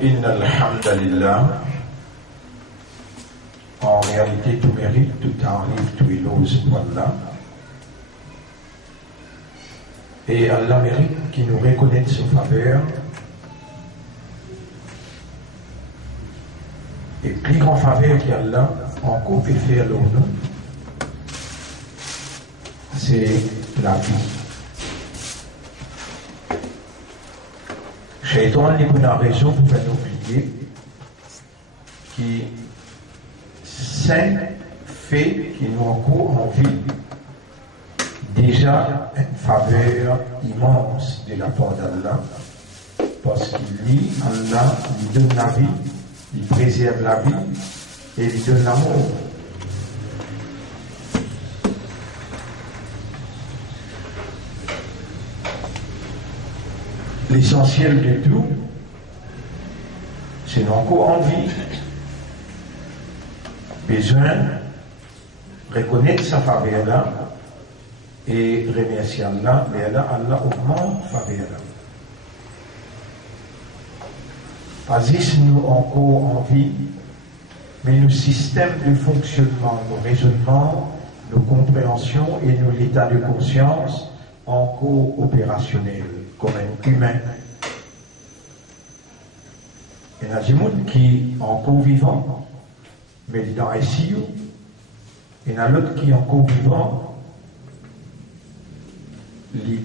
Inna alhamdulillah. En réalité, tout mérite, tout arrive, tout éloge pour Allah. Et Allah mérite qu'il nous reconnaisse son faveur. Et plus grand faveur qu'Allah encore peut faire l'homme, c'est la vie. Shaitan n'est pas la raison pour faire oublier qui cinq faits qui nous encore envie déjà une faveur immense de la part d'Allah parce qu'il lit Allah lui donne la vie, il préserve la vie et il donne l'amour. L'essentiel de tout, c'est encore envie, besoin de reconnaître sa faveur là et remercier Allah, mais Allah augmente faveur là. Pas juste nous encore envie, mais nos systèmes de fonctionnement, nos raisonnements, nos compréhensions et nos états de conscience encore opérationnels. Comme un humain. Il y a des gens qui sont encore vivants, mais dans les ICU. Il y en a l'autre qui est encore vivant,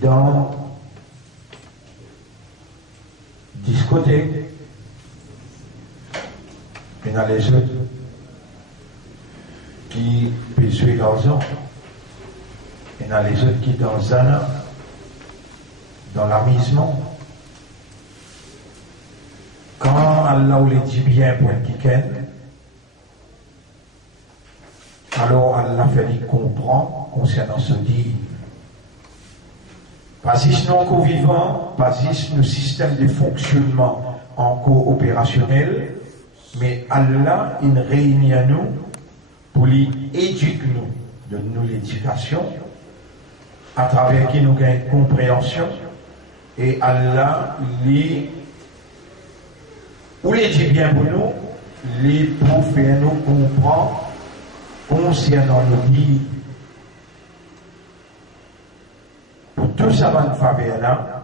dans discothèque. Il y en a les autres qui peuvent jouer l'argent. Il y en a les autres qui dans Zana. Dans l'amusement, quand Allah les dit bien pour un week-end, alors Allah fait lui comprendre concernant ce dit. Pas juste nous encore vivants, pas juste nos systèmes de fonctionnement encore opérationnels, mais Allah il réunit à nous pour lui éduquer nous, de nous l'éducation, à travers qui nous gagnons compréhension. Et Allah, ou les dit bien pour nous, les pour faire nous comprendre concernant nos vies. Pour tout ça, va nous faire là,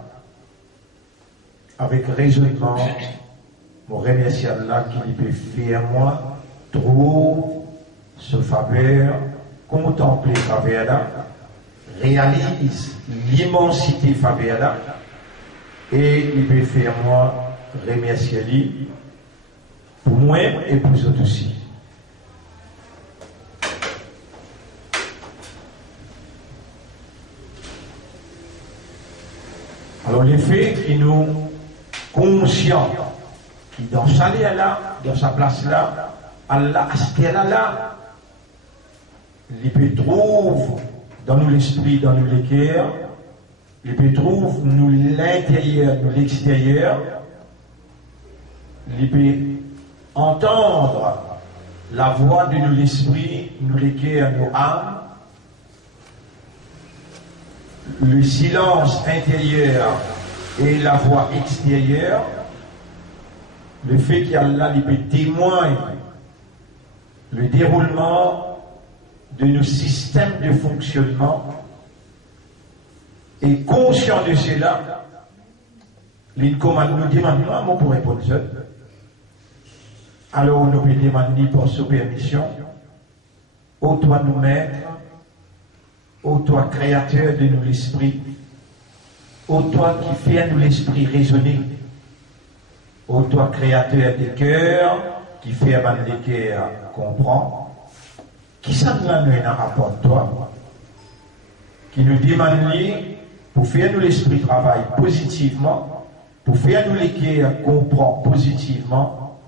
avec raisonnement, je remercie Allah qui peut faire moi, trop ce faveur, contempler faveur là, réalise l'immensité faveur là. Et il peut faire moi remercier lui pour moi et pour vous autres aussi. Alors les faits qui nous conscients, qui dans sa lieu là, dans sa place là, Allah à ce qu'elle a là, il peut trouver dans nous l'esprit, dans nous les cœurs. Il peut trouver nous l'intérieur, nous l'extérieur. Il peut entendre la voix de nous l'esprit, nous les cœurs, nos âmes. Le silence intérieur et la voix extérieure. Le fait qu'Allah il peut témoigner le déroulement de nos systèmes de fonctionnement. Et conscient de cela, nous demandons pour répondre seul. Alors nous pouvons demander pour sa permission, ô toi nous maître, ô toi créateur de nous l'esprit, ô toi qui fais à nous l'esprit raisonner, ô toi créateur des cœurs, qui fait à les cœurs comprendre, qui ça nous a un rapport de toi, qui nous demande pour faire nous l'esprit travail positivement, pour faire nous les cœurs comprendre positivement,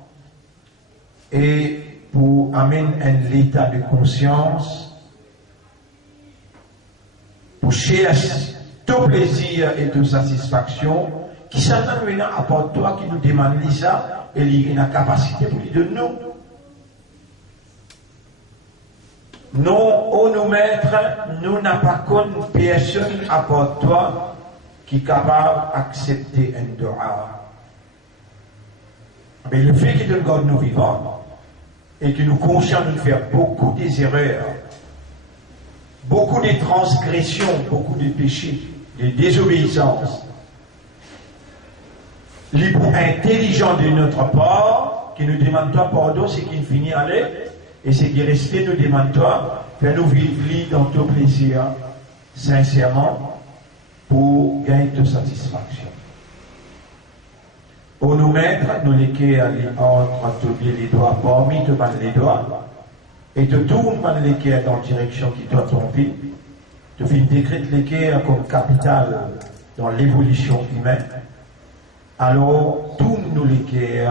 et pour amener un état de conscience, pour chercher tout plaisir et toute satisfaction, qui ça nous apporte toi qui nous demande ça, et il y a une capacité pour lui de nous. Nous, ô nous maîtres, nous n'avons pas connu personne à part toi qui est capable d'accepter un dua. Mais le fait que God nous vivons et que nous conscients de faire beaucoup des erreurs, beaucoup de transgressions, beaucoup de péchés, de désobéissances, les bouts intelligents de notre part, qui nous demandent toi pardon, c'est qui finit à l'aide, et c'est qui resté nous demande toi, fais-nous vivre dans ton plaisir, sincèrement, pour gagner de satisfaction. Pour nous mettre, nous les entre les doigts, parmi te battre les doigts, et te tourne par les quais dans la direction qui doit tomber, te fin décrète les quais comme capital dans l'évolution humaine. Alors, tourne-nous les quais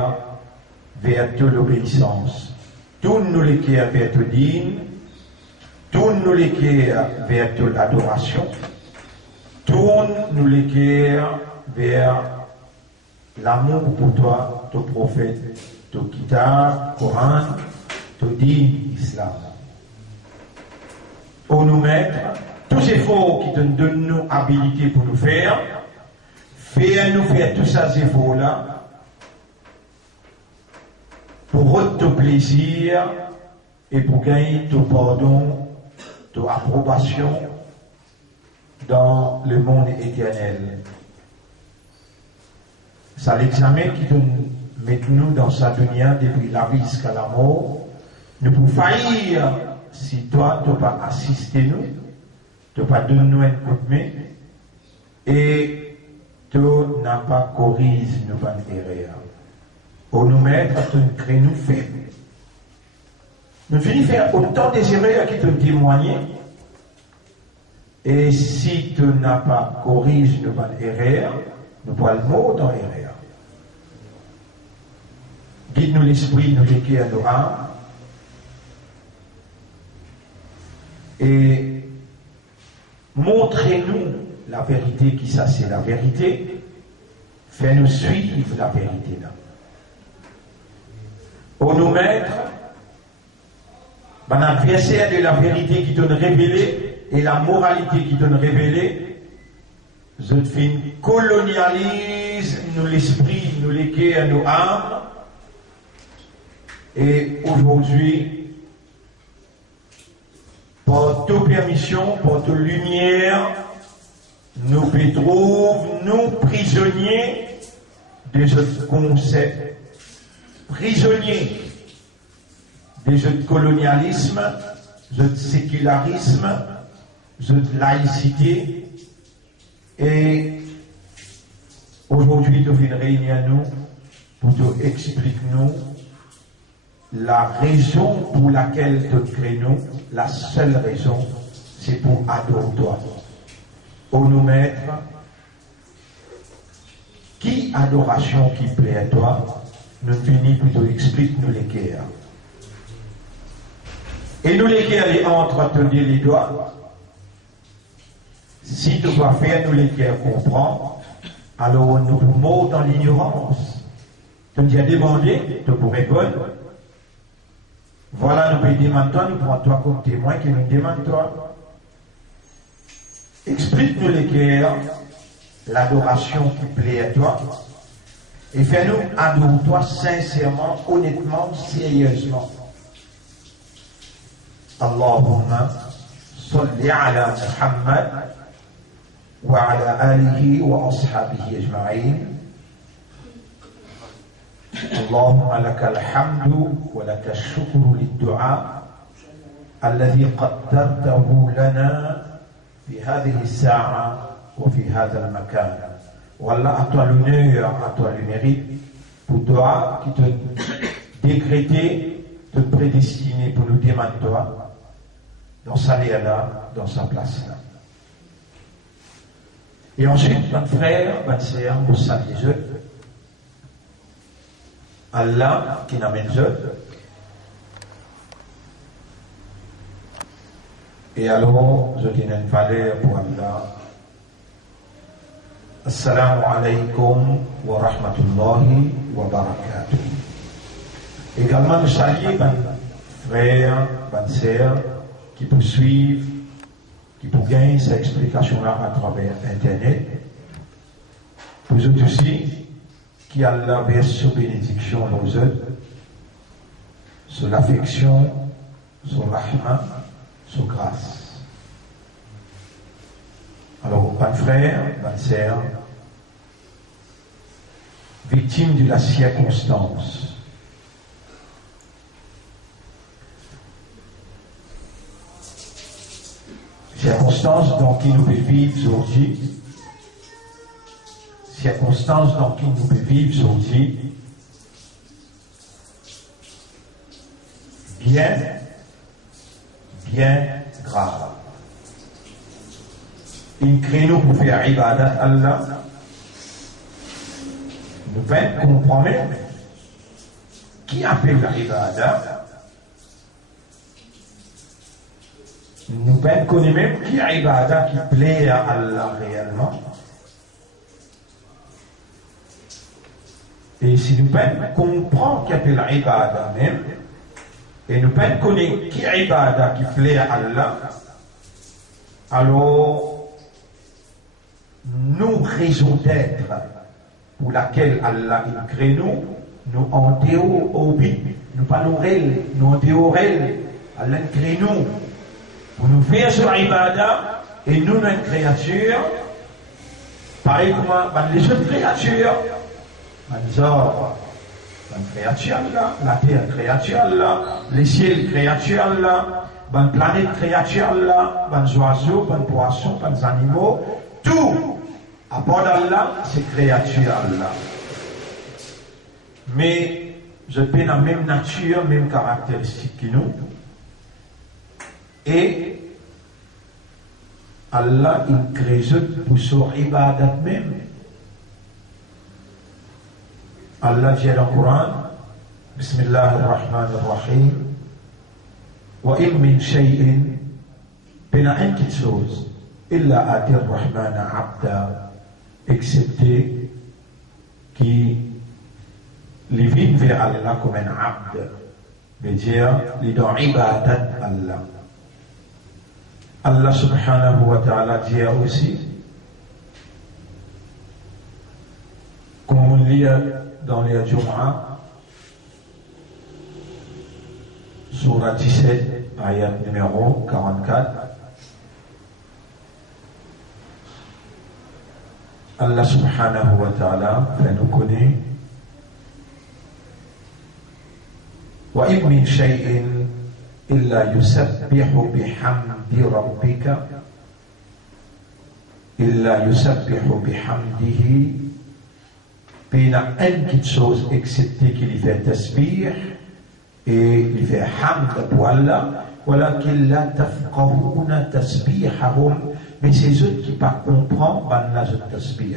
vers l'obéissance, tourne-nous les quais vers te digne, tourne-nous les quais vers l'adoration, tourne-nous les quais vers l'amour pour toi, ton prophète, ton kitab, Coran, ton digne islam. Pour nous mettre tous ces efforts qui te donnent nous habilité pour nous faire, fais-nous faire tous ces efforts-là pour rendre ton plaisir et pour gagner ton pardon, ton approbation dans le monde éternel. C'est l'examen qui donne nous dans sa dunya depuis la vie jusqu'à la mort. Nous pouvons faillir si toi, tu n'as pas assisté nous, tu n'as pas donné nous un coup de main et tu n'as pas corrigé nos erreurs. Pour nous mettre, tu crées nous faibles. Nous finissons faire autant des erreurs qui te témoignent. Et si tu n'as pas corrigé nos erreurs, nous pouvons le mot dans l'erreur. Guide-nous l'esprit, nous l'équer à nos âmes. Et montrez-nous la vérité qui ça c'est la vérité. Fais-nous suivre la vérité là. Pour nous mettre un adversaire de la vérité qui donne révélé et la moralité qui donne révélé, je colonialise nous l'esprit, nous l'équer à nos âmes. Et aujourd'hui, par toute permission, par toute lumière, nous retrouvons nous prisonniers de ce concept, prisonniers de ce colonialisme, de ce sécularisme, de cette laïcité. Et aujourd'hui, nous venons réunir nous pour nous expliquer nous la raison pour laquelle te créons, la seule raison, c'est pour adorer toi. Pour nous mettre, qui adoration qui plaît à toi, nous venons plutôt expliquer nous les guerres. Et nous les guerres, les entre te dire les doigts. Si tu dois faire nous les guerres comprendre, alors nous mourons dans l'ignorance. Tu nous as demandé, tu pourrais rigoler. Voilà, nous pouvons demander toi, nous prenons toi comme témoin qui nous demande toi. Explique-nous les guerres, l'adoration qui plaît à toi, et fais-nous adorer toi sincèrement, honnêtement, sérieusement. Allahumma salli ala Muhammad wa ala alihi wa ashabihi ajma'in. اللهم لك الحمد ولك الشكر للدعاء الذي قدرته لنا في هذه الساعة وفي هذا المكان. والله à toi l'honneur, à toi le mérite pour toi qui te décrété, te prédestiné pour nous demander toi dans sa lieu là, dans sa place là. Et ensuite, mon frère, ma sœur, nous saluons Allah qui n'amène eux. Et alors, je dis une valeur pour Allah. Assalamu alaikum wa rahmatullahi wa barakatuh. Également, nous saluons mes frères, mes sœurs qui poursuivent, qui pour gagner cette explication-là à travers Internet. Pour eux aussi, qui Allah verse sous bénédiction dans eux, sur l'affection, sur rahma, sur grâce. Alors, bonne frère, bonne sœur, victime de la circonstance, circonstances dans qui nous vivons aujourd'hui, circonstances dans qui nous vivons aujourd'hui, bien grave. Il crée nous pour faire ibadat Allah. Nous devons comprendre qui appelle l'ibadat. Nous devons connaître même qui est ibadat qui plaît à Allah réellement. Et si nous devons comprendre qui appelle l'ibadat même, et nous devons connaître qui est ibadat qui plaît à Allah, alors nous raison d'être pour laquelle Allah il crée nous en dehors obi, nous pas nous réels, nous en dehors elle, Allah crée nous pour nous faire sur ibadah et nous une créature, pareil comme les autres créatures, les arbres, les créatures là, la terre créature là, les ciels créatures là, les planètes créatures là, les oiseaux, les poissons, les animaux, tout. À part d'Allah, c'est créature Allah. Mais je peine la même nature, même caractéristique que nous. Et Allah, il crée pour son ibadat même. Allah dit dans le Coran, Bismillahirrahmanirrahim, Wa in min shay'in, pena une petite chose, illa atir rahmana abda, excepté qui les vit vers Allah comme un abd, veut dire, il est dans ibadat Allah. Allah subhanahu wa ta'ala dit aussi, comme on lit dans les Jum'a, surah 17, ayat numéro 44, Allah subhanahu wa ta'ala fait nous connaître wa in min shay'in illa yusabbihu bihamdi rabbika illa yusabbihu bihamdihi puis il y a une petite chose excepté qu'il fait tasbih et il fait hamd pour Allah ولكن لا تفقهون تسبيحهم mais c'est eux qui ne comprennent pas la tasbih.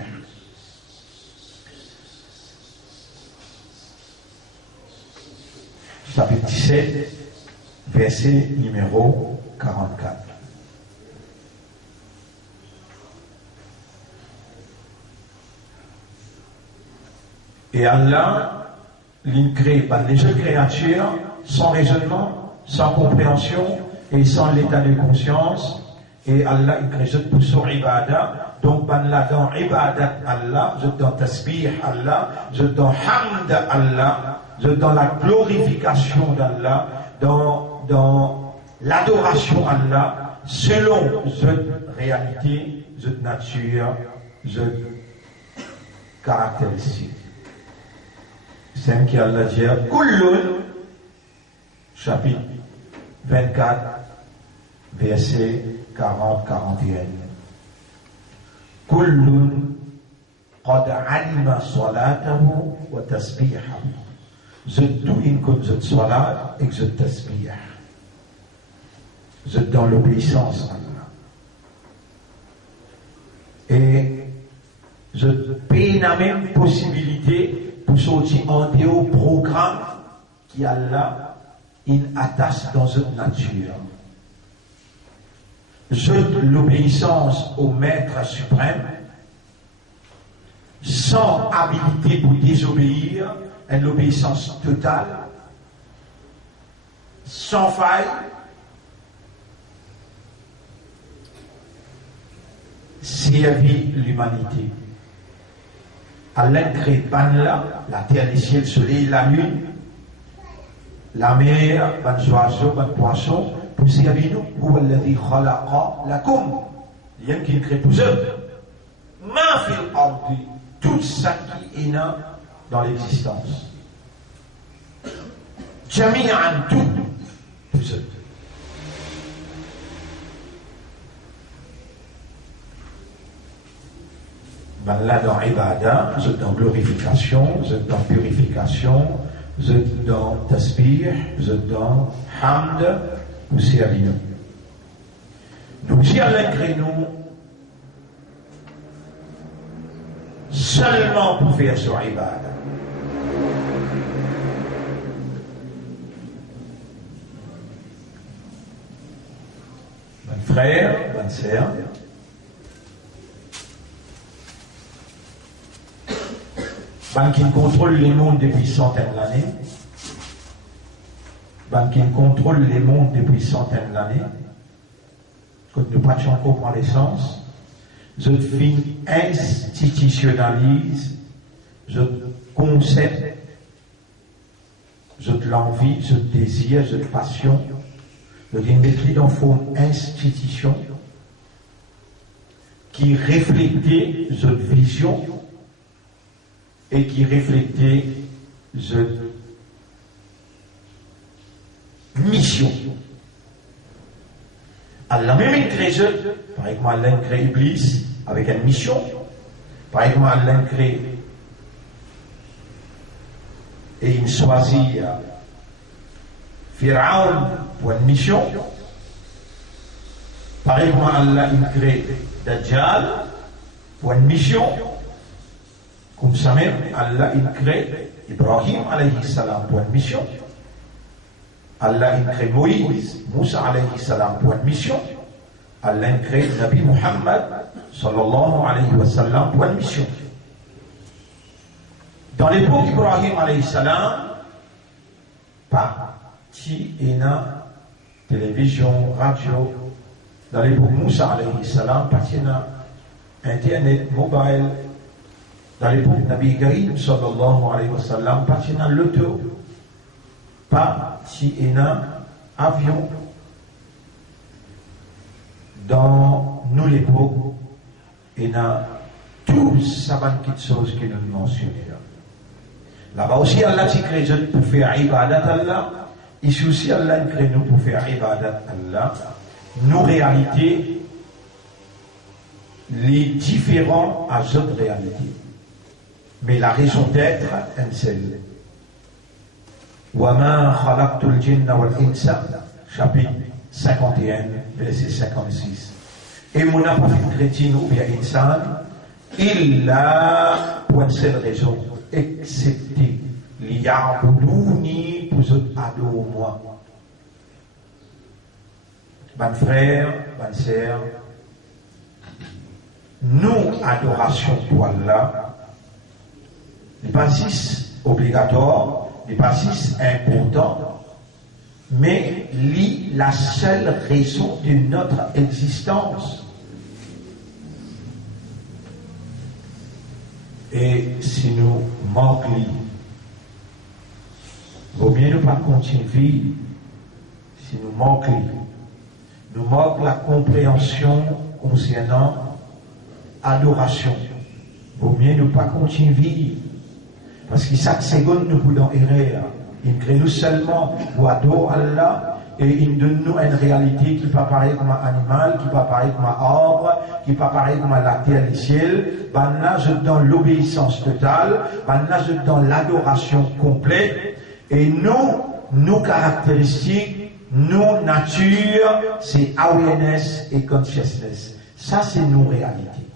Chapitre 17, verset numéro 44. Et Allah, il crée par les jeunes créatures sans raisonnement, sans compréhension et sans l'état de conscience. Et Allah, il crée pour son ibadah. Donc, là, dans ibadat Allah, je dans tasbih Allah, je dans hamd Allah, je dans la glorification d'Allah, dans l'adoration Allah, selon cette réalité, cette nature, cette caractéristique. C'est ce qu'Allah dit, Kullun, chapitre 24, verset 40-41. Kullun qad alima salatahu wa tasbihahu. Je dois comme je salat et je tasbih. Je dans l'obéissance à Allah. Et je paye la même possibilité pour sortir en dehors programme qui Allah il attache dans cette nature. Je l'obéissance au Maître suprême, sans habilité pour désobéir, une obéissance totale, sans faille, servir l'humanité. Allah crée la terre, les ciels, le soleil, la lune, la mer, les oiseaux, les poissons, pour servir nous. Ou alladhi khalaqa lakum. Il y a qui crée pour eux. Ma fil ardi, tout ça qui est là dans l'existence. Jami'an, tout pour eux. Ben là, dans Ibadah, vous êtes dans glorification, vous êtes dans purification, vous êtes dans tasbih, vous êtes dans hamd, vous servez nous. Donc, si Allah crée nous seulement pour faire sur Ibadah, ben frère, ben sœur, qui contrôle les mondes depuis centaines d'années, qui contrôle les mondes depuis centaines d'années, quand nous pas encore prendre l'essence, je institutionnalise, je concept, je l'envie, je désir, je passion, je mets dans forme institution qui reflétait je vision et qui reflétait mission. Allah même crée par exemple Allah crée Iblis avec une mission, par exemple Allah crée et il choisit Pharaon pour une mission, par exemple Allah il crée Dajjal pour une mission. Comme ça même, Allah il crée Ibrahim alayhi salam pour une mission. Allah il crée Moïse, Moussa alayhi salam pour une mission. Allah il crée Nabi Muhammad sallallahu alayhi wa sallam pour une mission. Dans l'époque d'Ibrahim alayhi salam, pas tina télévision, radio. Dans l'époque Moussa alayhi salam, pas tina internet, mobile. Dans l'époque Nabi Karim sallallahu alayhi wa sallam, pas tina l'auto, pas tina avion. Dans nous l'époque, il y a tout ça de choses que nous mentionnons. Là-bas aussi, Allah a créé nous pour faire ibadat Allah. Ici aussi, Allah a créé nous pour faire ibadat Allah. Nos réalités, les différents à d'autres réalités. Mais la raison d'être, est celle. وَمَا خَلَقْتُ الْجِنَّ وَالْإِنسَ chapitre 51, verset 56. Et mon apôtre chrétien ou bien insan, il a pour une seule raison, excepté l'ya'boudouni pour adorer moi. Mon frère, ma sœur, nous, adoration pour Allah, n'est pas si obligatoire, n'est pas si important, mais la seule raison de notre existence. Et si nous manquons, vaut mieux ne pas continuer. Si nous manquons la compréhension concernant adoration, vaut mieux ne pas continuer. Parce que chaque seconde nous pouvons errer. Il crée nous seulement pour adorer Allah et il donne nous une réalité qui peut paraître comme un animal, qui peut paraître comme un arbre, qui peut paraître comme la terre et le ciel. Là, je donne l'obéissance totale, là, je donne l'adoration complète. Et nos caractéristiques, nos natures, c'est awareness et consciousness. Ça, c'est nos réalités.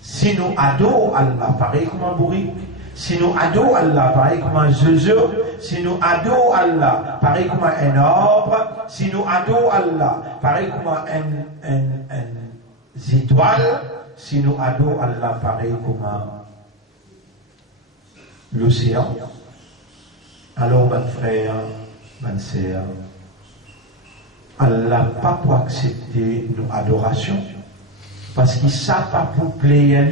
Si nous adorons Allah, pareil comme un bourrique, si nous adorons Allah, pareil comme un zeuze, si nous adorons Allah, pareil comme un arbre, si nous adorons Allah, pareil comme un étoile, si nous adorons Allah, pareil comme l'océan, alors, mon frère, ma sœur, Allah n'a pas pour accepter nos adorations, parce qu'il ne sait pas pour plaire.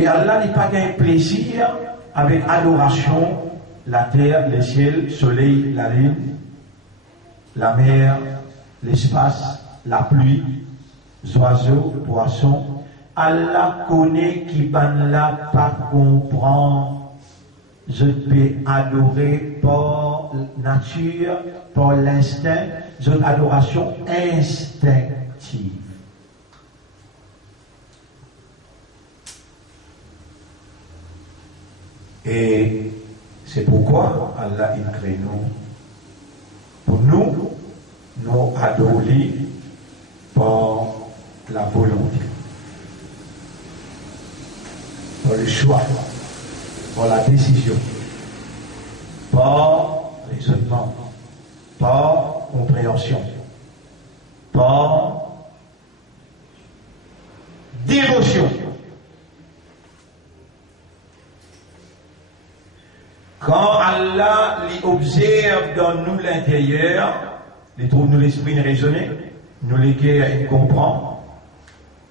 Et Allah n'est pas qu'un plaisir avec adoration, la terre, les ciels, le soleil, la lune, la mer, l'espace, la pluie, les oiseaux, les poissons. Allah connaît qui ban là pas comprend. Je peux adorer par nature, par l'instinct, une adoration instinctive. Et c'est pourquoi Allah il crée nous. Pour nous adorer par la volonté, par le choix, par la décision, par raisonnement, par compréhension, par dévotion. Quand Allah les observe dans nous l'intérieur, il trouve nous l'esprit raisonné, nous les il comprend,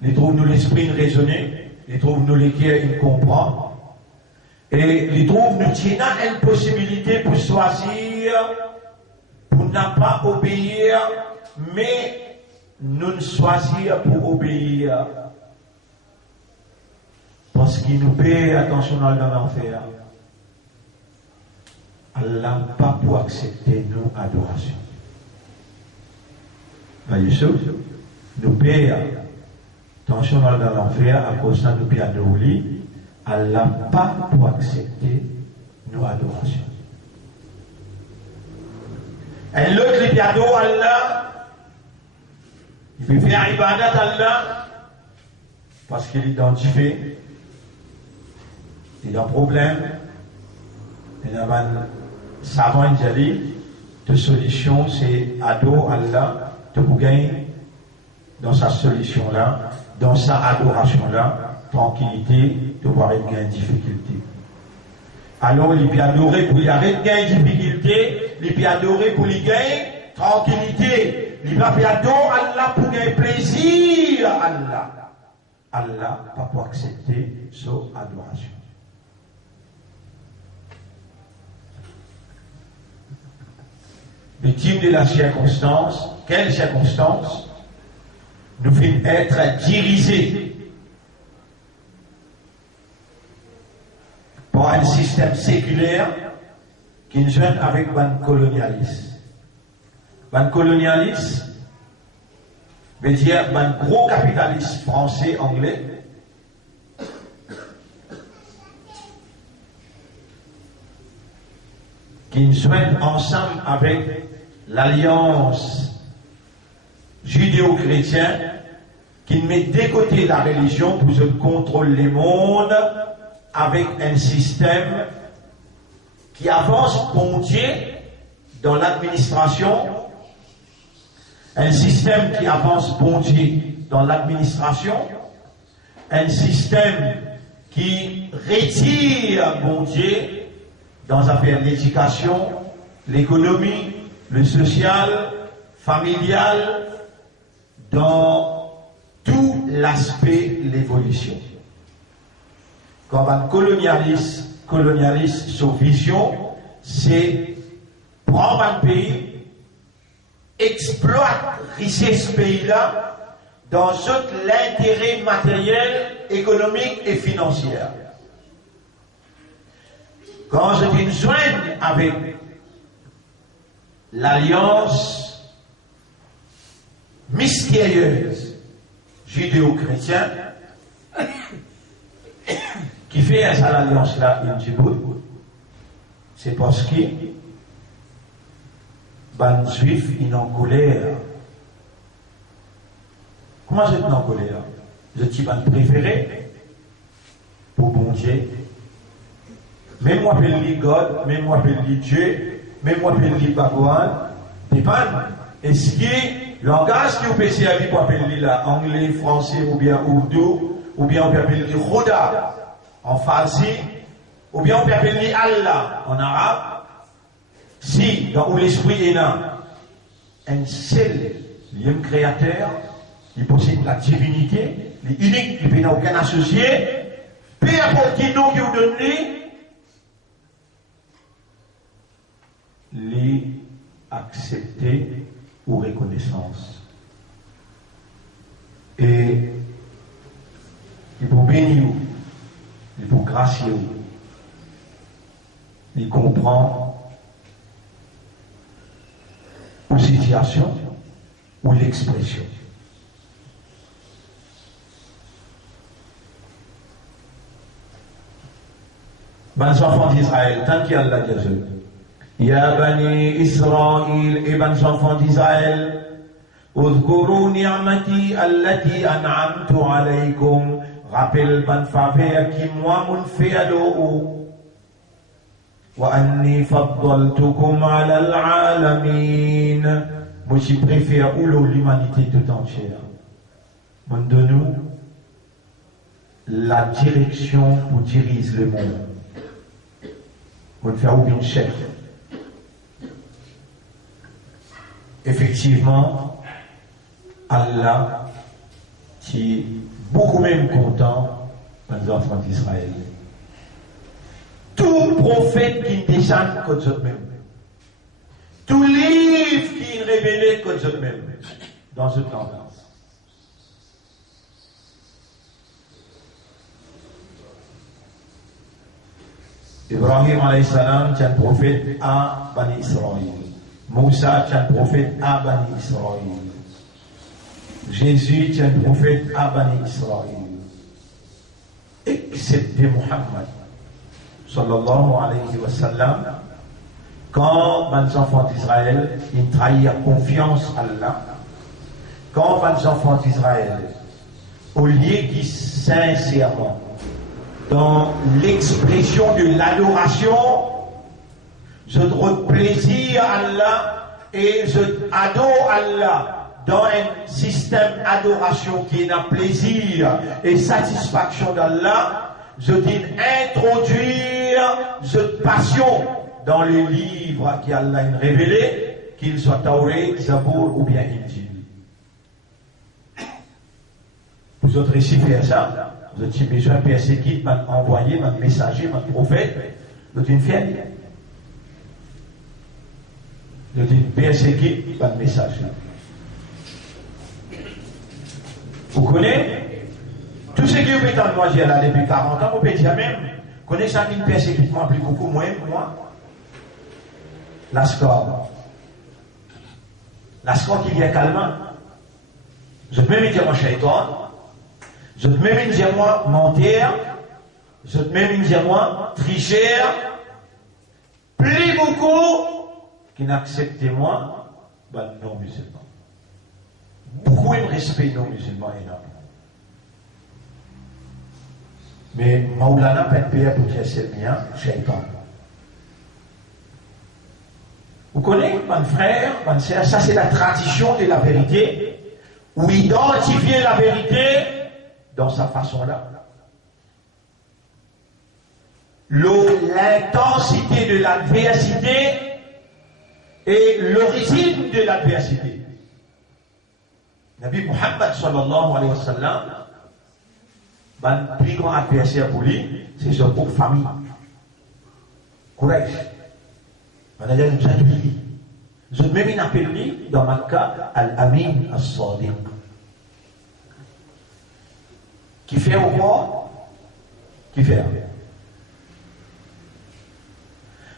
il trouve nous l'esprit raisonné, il trouve nous les il comprend, et il trouve nous tient une possibilité pour choisir, pour ne pas obéir, mais nous choisir pour obéir, parce qu'il nous paie attention dans l'enfer. Allah n'a pas pour accepter nos adorations. Yusuf, nous payons attention dans l'enfer à cause de nous payons adorer. Allah n'a pas pour accepter nos adorations. Et l'autre, il adore Allah, il peut faire ibadat Allah parce qu'il identifie, il a un problème, il a un savant dit, de solution, c'est adorer Allah, de vous gagner dans sa solution-là, dans sa adoration-là, tranquillité, de voir une gain difficulté. Alors, il peut adorer pour y arrêter gain difficulté, il peut adorer pour y gagner tranquillité, il peut adorer Allah pour gagner plaisir à Allah. Allah pas pour accepter son adoration. Victime de la circonstance, quelle circonstance nous fait être dirigés par un système séculaire qui nous joint avec le colonialisme. Le colonialisme veut dire un gros capitalisme français, anglais, qui nous joignent ensemble avec l'alliance judéo-chrétienne, qui met de côté la religion pour se contrôler le monde avec un système qui avance bon Dieu dans l'administration, un système qui avance bon Dieu dans l'administration, un système qui retire bon Dieu dans l'affaire l'éducation, l'économie, le social, familial, dans tout l'aspect de l'évolution. Comme un colonialiste, sa vision, c'est prendre un pays, exploite richesse ce pays-là dans tout l'intérêt matériel, économique et financier. Quand je me joigne avec l'alliance mystérieuse judéo-chrétienne, qui fait à l'alliance-là une Djibouti, c'est parce que les juifs sont en colère. Comment je suis en colère? Je suis préféré pour bon Dieu. Même moi, je appelle God, même moi, je appelle Dieu, même moi, je appelle Bhagwan, dépend. Est-ce que le langage que vous pouvez servir pour appeler là, anglais, français, ou bien ourdou, ou bien on peut appeler Khuda en farsi, ou bien on peut appeler Allah en arabe, si dans où l'esprit est là, un seul lieu créateur, il possède la divinité, il est unique, il n'y a aucun associé, peu importe qui nous qui vous donne les accepter ou reconnaissance. Et il faut bénir, il faut gracier, il comprend aux situations ou l'expression. Ben, enfants d'Israël, tant qu'il y a Allah Dieu. Ya Bani Israël et ben enfants d'Israël, Udhkuru ni'mati allati an'amtu alaykum. Rappelle ban faveur qui moi mon fait à l'eau. Wa anni faddaltukum ala al-alamin. Moi je préfère ou l'humanité tout entière. Mon donne-nous la direction pour diriger le monde. Mon faire ou bien chef. Effectivement, Allah qui est beaucoup même content des enfants d'Israël. Tout prophète qui descend contre eux-mêmes. Tout livre qui est révélé contre eux-mêmes. Dans ce temps-là. Ibrahim alayhi salam, c'est un prophète à Bani Israël. Moussa, c'est un prophète à Bani Israël. Jésus, c'est un prophète à Bani Israël. Excepté Muhammad, sallallahu alayhi wa sallam, quand les enfants d'Israël, ils trahirent confiance à Allah, quand les enfants d'Israël, au lieu qu'ils sincèrement, dans l'expression de l'adoration, je trouve plaisir à Allah et je adore Allah dans un système d'adoration qui est un plaisir et satisfaction d'Allah. Je dis introduire cette passion dans les livres qu'Allah a révélés, qu'ils soient Taurat, Zabour ou bien Injil. Vous autres ici faire ça, vous avez besoin de persécuter, envoyer, un messager, un prophète, vous êtes une fière. Vous êtes une persécuter, un messager. Vous connaissez tout ce qui vous fait en moi, j'ai là depuis 40 ans, vous pouvez dire même, connaissez ça qui me persécute moi, plus beaucoup, moi, la score. La score qui vient calmement. Je peux même dire moi, shaitan. Je peux même dire moi, mentir. Je peux même dire moi, tricher. Plus beaucoup qui n'acceptent moi, ben non musulmans. Beaucoup de respect non musulmans énorme. Mais Maulana Penpea pour dire c'est bien, shaitan. Vous connaissez, mon frère, mon sœur, ça c'est la tradition de la vérité, où identifier la vérité dans sa façon-là. L'intensité de l'adversité et l'origine de l'adversité. Nabi Muhammad sallallahu alayhi wa sallam, le plus grand adversaire pour lui, c'est son pauvre famille. Quraysh. On a dit Jadouili. Je même appelé dans ma cas Al-Amin As-Sadiq. Qui fait au roi, qui fait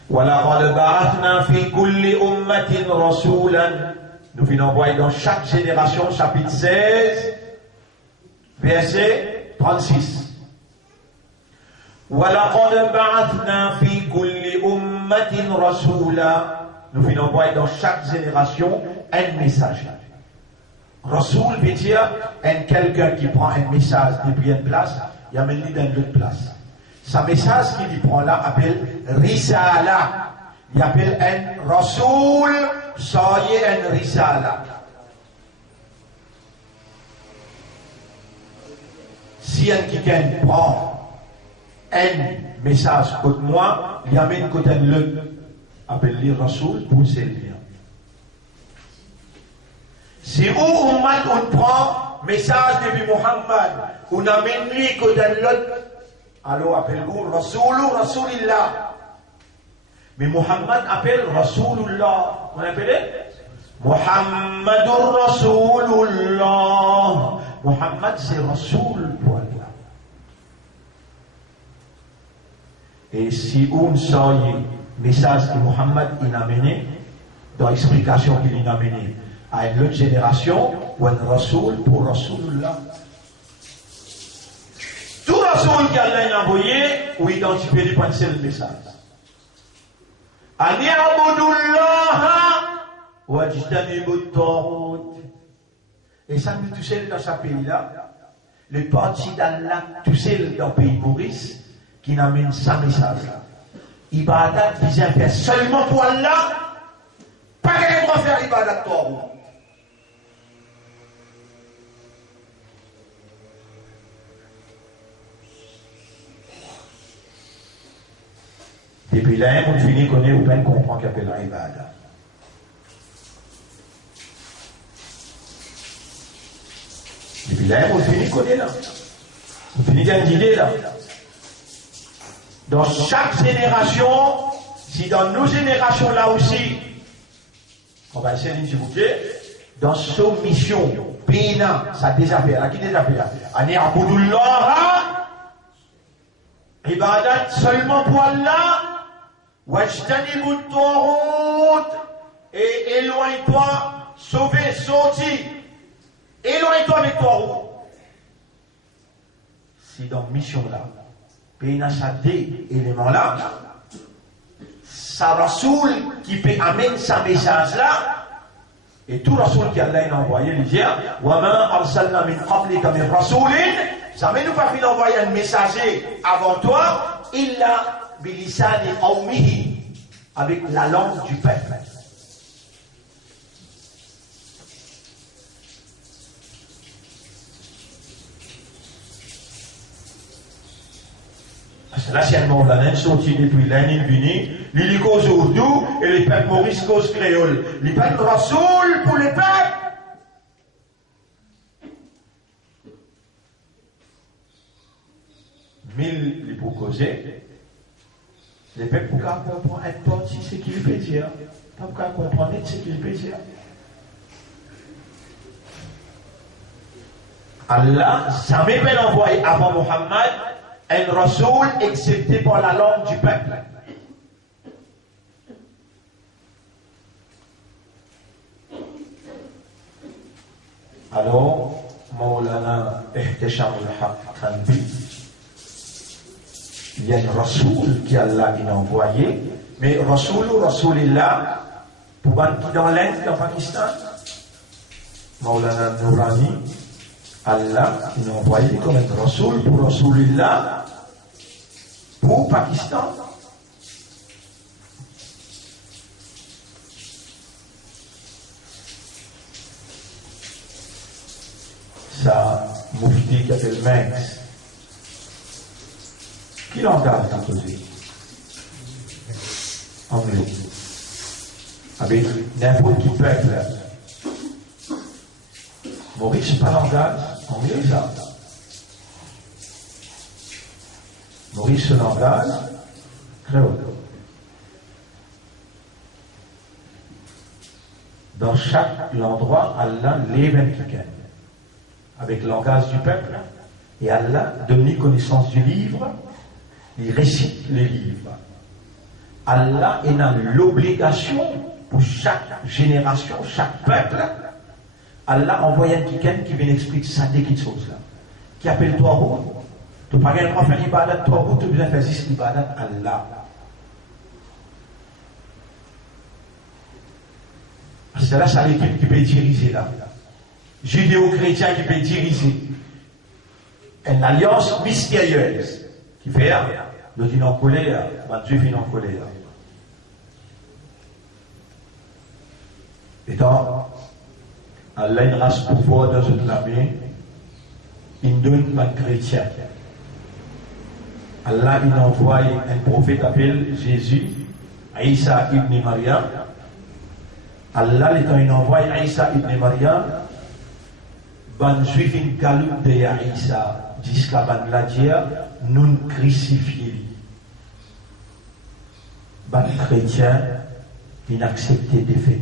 وَلَقَدْ بَعَثْنَا فِي كُلِّ أُمَّةٍ رَسُولًا. Nous venons voir dans chaque génération, chapitre 16, verset 36. وَلَقَدْ بَعَثْنَا فِي كُلِّ أُمَّةٍ رَسُولًا. Nous venons voir dans chaque génération un message. Rasoul veut dire quelqu'un qui prend un message depuis une place, il amène lui dans l'autre place. Ce message qu'il prend là appelle Risala. Il appelle un Rasoul, soyez un Risala. Si quelqu'un prend un message contre moi, il amène côté l'autre, appelle lui Rasoul pour servir. Si on prend message depuis Muhammad, on amène lui côté l'autre, Alors appelle-vous Rasoulou, Rasoulillah. Mais Muhammad appelle Rasoulullah. Vous l'appelez Muhammadur Rasoulullah. Muhammad c'est Rasoul pour Allah. Et si on sort le message que Muhammad il a amené, dans l'explication qu'il a amené à une autre génération, ou un Rasoul pour Rasoulullah. Tout Rasoul qu'Allah a envoyé, ou identifié les pensées le message. Ani abudullah wajtanibut taghut. Et ça nous touche dans ce pays-là, les partis d'Allah touchent dans le pays Maurice, qui n'amène sa message-là. Ibadat vient faire seulement pour Allah, pas qu'elle doit faire ibadat taghut. Depuis là, on finit qu'on est au peine comprend qu'il appelle la ibada. Depuis là, on finit qu'on est là. On finit qu'il y a une idée là. Dans chaque génération, si dans nos générations là aussi, on va essayer s'il vous plaît, dans soumission, péna, ça a déjà fait. Qui déjà fait? Ani abudullah, ibadat seulement pour Allah. Wajtanibut taghut, et éloigne-toi, sauver, sorti. Éloigne-toi avec taghut. Si dans mission là, pays n'a ça des éléments là, sa rasoul qui peut amener sa message là, et tout rasoul qui Allah a envoyé, il dit, wa ma arsalna min qablika min rasoulin, jamais nous pas fait envoyer un messager avant toi, illa bilisani qawmihi, avec la langue du peuple. Parce que là, c'est un monde là, même sorti depuis l'année venue, les causes ourdou et les peuples maurice cause créole. Les peuples rasoul pour les peuples. Mille les pour causer. Les peuples pour comprendre un parti ce qu'il peut dire. Pas pour comprendre ce qu'il peut dire. Allah jamais peut envoyer avant Muhammad un rasoul excepté par la langue du peuple. Alors, Maulana Ihtisham al-Haq Khanbi, il y a un rasoul qui Allah a envoyé, mais rasoul ou rasoulillah, pour qui dans l'Inde, dans le Pakistan, Maulana Nourani, Allah il a envoyé comme un rasoul pour rasoulillah, pour Pakistan. Ça, Moufti qui appelle Mengs. Qui langage t'as posé? Anglais. Avec n'importe qui peuple. Maurice, pas langage. Anglais, ça. Maurice, ce langage. Créole. Dans chaque endroit, Allah les mêmes qui gagnent. Avec le langage du peuple. Et Allah donne connaissance du livre. Il récite les livres. Allah est dans l'obligation pour chaque génération, chaque peuple. Allah envoie un quelqu'un qui vient expliquer ça des petites choses là. Qui appelle toi roux. Tu n'as pas besoin de faire l'ibadat toi roux, tu as besoin de faire juste l'ibadat Allah. Parce que là, c'est l'équipe qui peut diriger là. Judéo-chrétien qui peut diriger. Une alliance mystérieuse. Qui fait le dîner en colère, Dieu finit en colère. Et donc, Allah a une race pouvoir dans cette armée, il donne un chrétien. Allah il envoie un prophète appelé Jésus, Isa ibn Maryam. Allah il envoie Isa ibn Maryam, ban juif in kaloub de Isa, jusqu'à la dire, nous crucifiés. Les chrétiens, ils accepté des faits.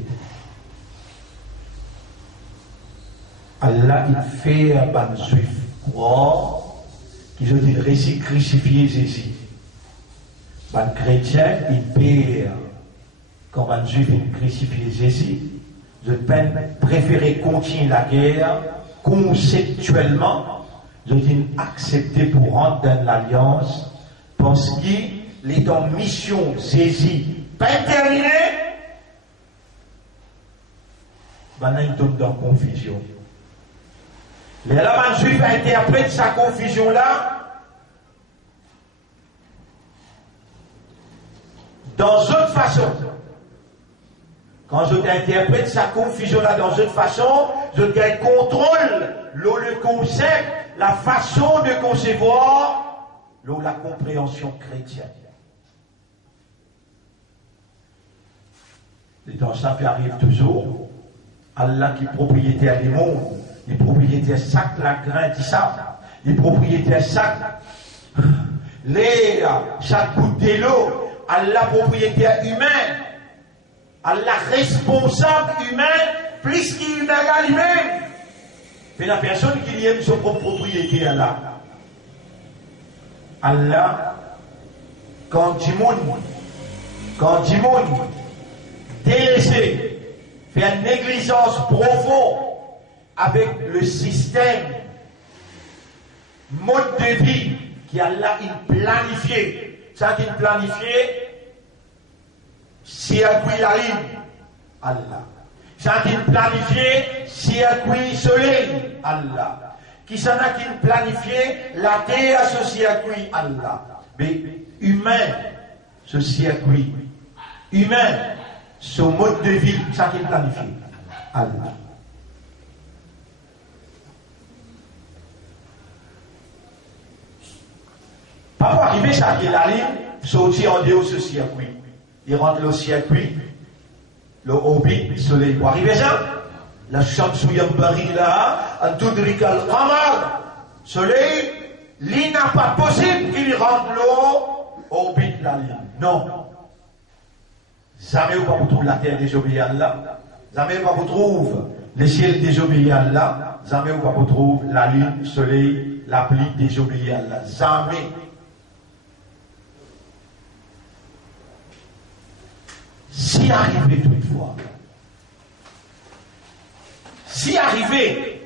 Allah, il fait à les juifs croire qu'ils ont dit récit crucifié Jésus. Les chrétiens, ils payent quand les juifs ont crucifié Jésus. Ils préféré continuer la guerre conceptuellement. Ils ont accepté pour rentrer dans l'alliance parce qu'il est en mission Jésus pas terminée. Maintenant, ils tombent dans la confusion. Les Laman juifs interprètent sa confusion-là dans une façon. Quand je t'interprète sa confusion-là dans une façon, je contrôle le concept, la façon de concevoir la compréhension chrétienne. Les temps ça arrive toujours. Allah qui est propriétaire du monde, il est propriétaire sac la grain du sable, il est propriétaire sac chaque goutte de l'eau, Allah propriétaire humain, Allah responsable humain, plus qu'il n'a lui-même. Mais la personne qui aime son propre propriété Allah. Allah, quand du monde délaissé, fait une négligence profonde avec le système, mode de vie qui Allah il planifié. Ça qu'il planifié, circuit la ligne, Allah. Ça qu'il planifié, circuit soleil, Allah. Qui s'en a qu'il planifié, la terre ce circuit, Allah. Mais humain, ce circuit, humain, ce mode de vie, ça qu'il planifie, Allah. Parfois, arrivé ça qu'il a ligne, sortir en dehors de ce circuit. Il rentre le circuit, le orbite, le soleil. Pour arriver ça, la Shamsouya Bari là, en tout rikal Qamar, soleil, il n'a pas possible qu'il rentre l'eau, orbite la ligne. Non. Jamais vous ne trouvez la terre désobéie à Allah. Jamais vous ne trouvez le ciel désobéi à Allah. Jamais vous ne trouvez la lune, le soleil, la pluie désobéie à Allah. Jamais. Si arrivé toutefois, si arrivé,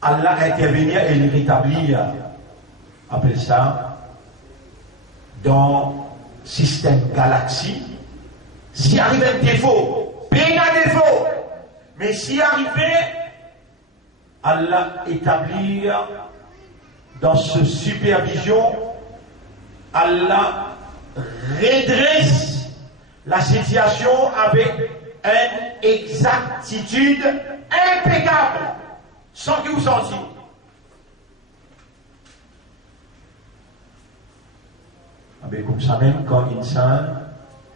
Allah intervenir et le rétablir, appelle ça, dans système galaxie, si arrive un défaut, bien un défaut, mais si arrivé, Allah établir dans ce supervision, Allah redresse la situation avec une exactitude impeccable, sans que vous sentiez. Comme ça même, quand l'insan,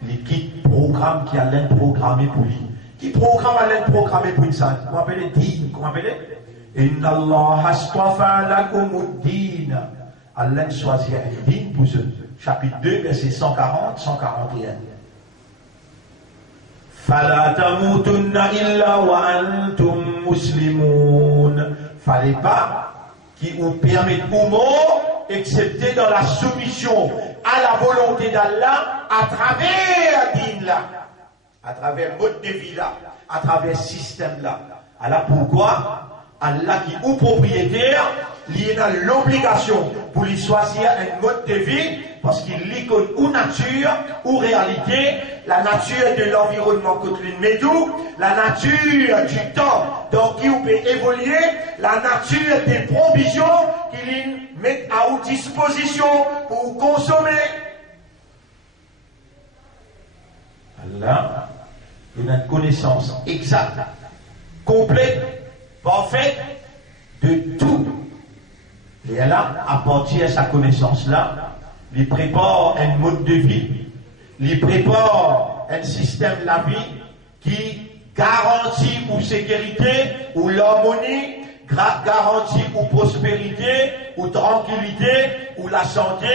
l'équipe programme qui a l'air programmé pour lui. Qui programme a l'air programmé pour l'insan? Comment appelle din? Comment appelle? Inna Allah astafa lakumuddin. Allah choisit un din pour ce chapitre 2, verset 140, 141. Fala tamutunna illa wa antum muslimun. Fallait pas qui vous permette au mot, excepté dans la soumission à la volonté d'Allah, à travers din là, à travers le mode de vie là, à travers le système là. Alors pourquoi Allah qui est propriétaire, il a l'obligation pour lui choisir un mode de vie, parce qu'il lit ou nature, ou réalité, la nature de l'environnement que tu mets tout, la nature du temps dans qui on peut évoluer, la nature des provisions qu'il met à votre disposition pour consommer. Allah, il a une connaissance exacte, complète, parfaite de tout. Et là, à partir de sa connaissance-là, il prépare un mode de vie, il prépare un système de la vie qui garantit ou sécurité, ou l'harmonie, garantit ou prospérité, ou tranquillité, ou la santé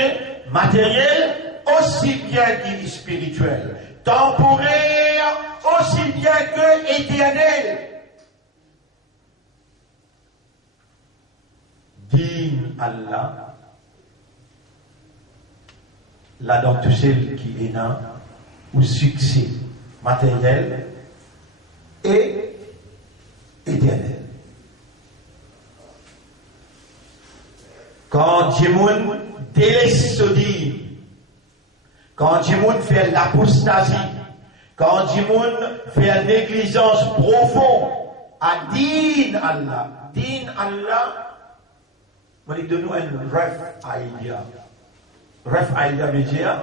matérielle, aussi bien qu'il est spirituel, temporaire, aussi bien que éternel. Din Allah, là donc tout celle qui est là, ou succès matériel et éternel. Quand Dieu délaisse ce din, quand Dieu fait l'apostasie, quand Dieu fait négligence profonde à din Allah, on dit de nous un ref idea. Ref idea veut dire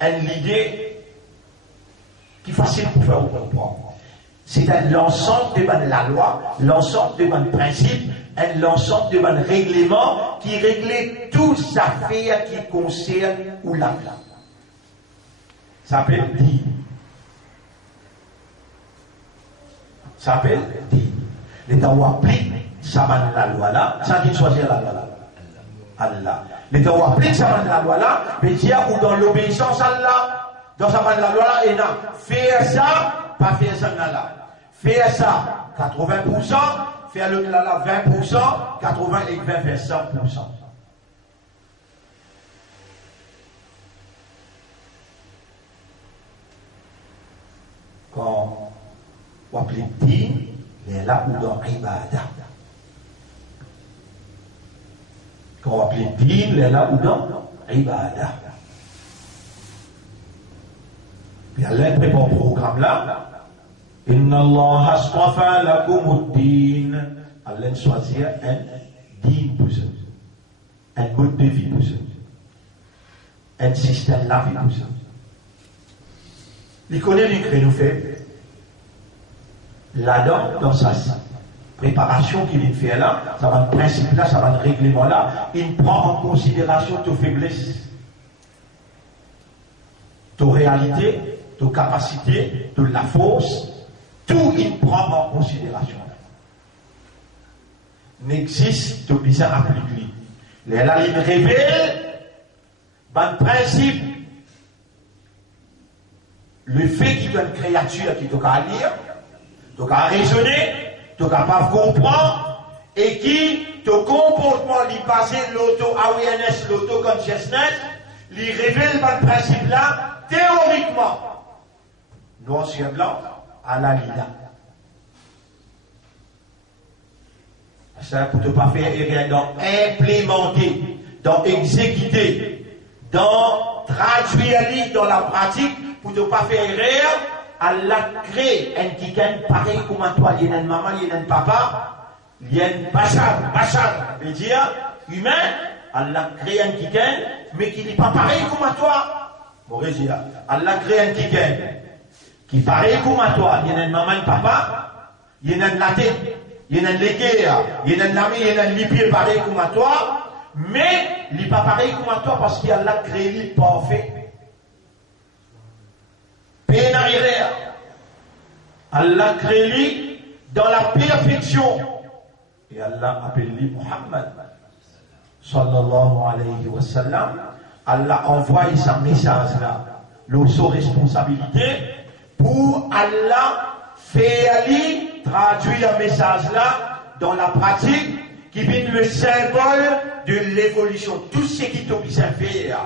une idée qui est facile pour faire comprendre. C'est l'ensemble de la loi, l'ensemble de mon principe, l'ensemble de mon règlement qui règle toutes les affaires qui concernent ou la vie. Ça s'appelle din. Ça s'appelle din. L'État applique ça la loi là, sans qu'il choisisse la loi là. Allah. L'État applique ça la loi là, mais dire ou dans l'obéissance à Allah, dans ça la loi là, et non, faire ça, pas faire ça là. Faire ça 80%, faire le là 20%, 80 et 20 fait 100%. Quand on appelle din, il est là ou dans ibadah. Quand on appelle din, il est là ou dans ibadah. Puis Allah prépare un programme là. Inna Allah astafa lakumuddin. Allah choisit un din pour ça. Un mode de vie pour ça. Un système de vie pour ça. Il connaît ce que nous fait. Là-dedans, dans sa préparation qu'il fait là, ça va le principe là, ça va le règlement là, il prend en considération tes faiblesses, tes réalités, tes capacités, de la force, tout il prend en considération. N'existe que bizarre appliqué. Là, il révèle, le principe, le fait qu'il y a une créature qui doit lire, doit raisonner, doit capable de comprendre, et qui, ton comportement, lui basé l'auto-awareness, l'auto-consciousness, lui révèle le principe là, théoriquement. Noir sur blanc, à la lila. Ça, pour ne pas faire erreur dans implémenter, dans exécuter, dans traduire dans la pratique, pour ne pas faire erreur, Allah crée un tiken pareil comme toi, il y a une maman, il y a un papa, il y a un bachar, veut dire humain, Allah crée un tiken, mais qui n'est pas pareil comme toi. Bon, Allah crée un tiken qui est pareil comme toi, il y a une maman, un papa, il y a un latin, il y a un légué, il y a un ami, il y a un lipier pareil comme toi, mais il n'est pas pareil comme toi parce qu'il a créé le parfait. Allah crée lui dans la perfection. Et Allah appelle lui Muhammad. Sallallahu alayhi wa sallam. Allah envoie sa message là. Sa responsabilité pour Allah faire lui traduire le message là dans la pratique qui vient le symbole de l'évolution. Tout ce qui t'oblige à faire.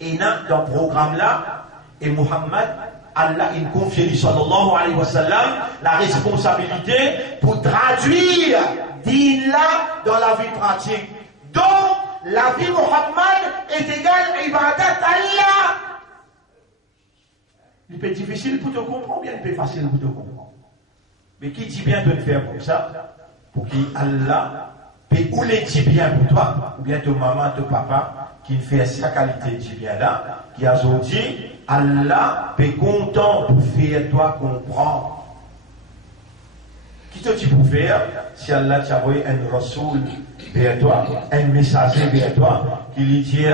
Et dans le programme là, et Muhammad, Allah il confie sallallahu alayhi wa sallam la responsabilité pour traduire din là dans la vie pratique. Donc la vie Muhammad est égale à ibadat Allah. Il peut être difficile pour te comprendre, bien il peut être facile pour te comprendre. Mais qui dit bien de le faire comme ça, pour qu'Allah peut ou les dit bien pour toi, ou bien ton maman, ton papa, qui fait sa qualité de bien là, qui a dit Allah est content pour faire toi comprendre. Qui te dit pour faire si Allah t'a envoyé un rasoul vers toi, un messager vers toi, qui lui dit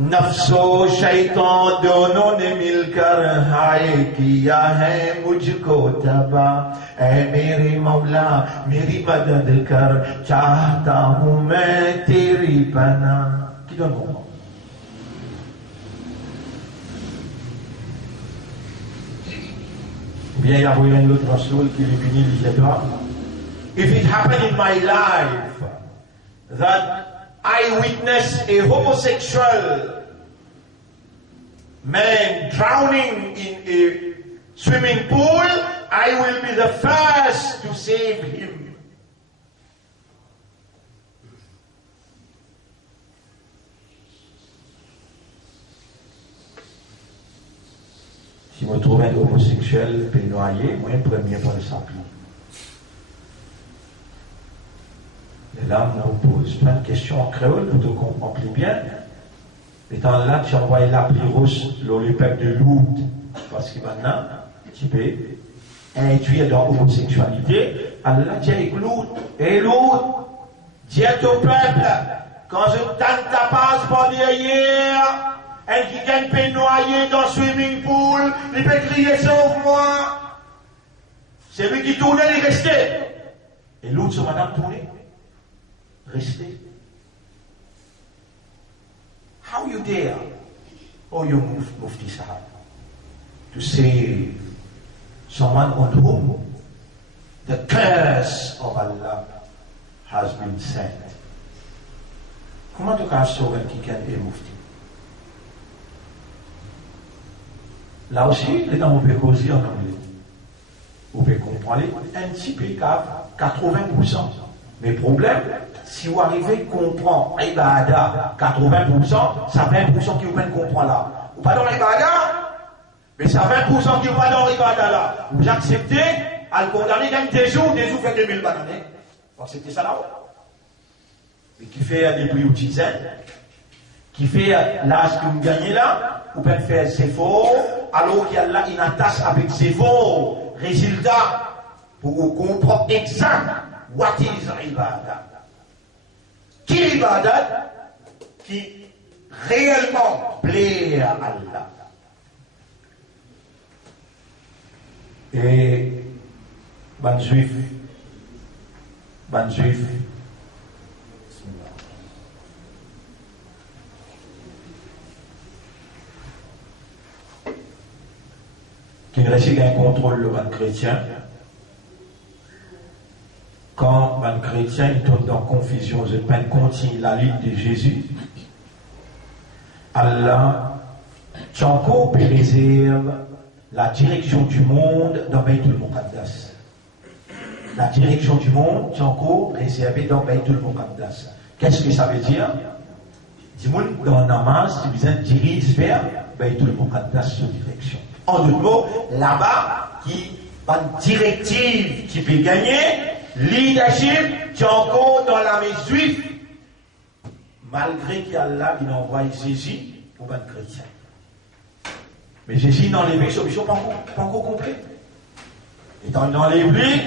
नफ्सो शैतान दोनों ने मिलकर हाय किया है मुझको तबाह ऐ मेरे मौला मेरी मदद कर चाहता हूं मैं तेरी पनाह qui donne bon bien il y a un autre rasoul qui lui punit les doigts if it happened in my life that I witnessed a homosexual man drowning in a swimming pool, I will be the first to save him. Si je trouve un homosexuel noyé, moi, premier pour le saper. Et là, on nous pose plein de questions en créole pour que vous compreniez bien. Étant là, tu envoies la rousse, le peuple de Lourdes, parce que maintenant, tu peux induire dans l'homosexualité. Allah dit avec Lourdes, et Lourdes, dis au peuple, quand je tente ta passe pour derrière, et qui gagne peut noyer dans le swimming pool, il peut crier sauve-moi. C'est lui qui tournait, il restait. Et Lourdes, sur madame tournée. Restez. How you dare, oh you Mufti Sahab, to save someone on whom the curse of Allah has been sent? Comment tu peux sauver quelqu'un et Mufti? Là aussi, les gens peuvent causer en anglais. Vous pouvez comprendre un petit peu 80%. Mais problème, si vous arrivez à comprendre Ibada 80%, c'est 20% qui vous peine comprendre là. Vous pas dans l'Ibada, mais c'est 20% qui vous pas dans l'Ibada là. Vous acceptez, à le condamner, gagne des jours fait 2000 bananes. Vous acceptez ça là-haut. Et qui fait des prix utilisés, qui fait l'âge que vous gagnez là, vous pouvez faire zéro, alors qu'il y a là une attache avec zéro. Résultat, pour vous comprendre exact. What is ibadat? Qui ibadat? Qui réellement plaît à Allah. Et ban juif, qui ne réussit qu'un contrôle le ban chrétien. Quand un chrétien tombe dans confusion, je peine continue la lutte de Jésus, Allah, Tchanko préserve la direction du monde dans Baytul Muqaddas. La direction du monde, Tchanko réservée dans Baytul Muqaddas. Qu'est-ce que ça veut dire? Dis-moi, dans Namaz, tu besoin de dirige vers Baytul Muqaddas sur direction. En d'autres mots, là-bas, qui a une directive qui peut gagner, leadership, tu es encore dans la maison juive, malgré qu'Allah il a envoyé Jésus pour les chrétiens. Mais Jésus n'a enlevé solution pas encore compris. Étant enlevé,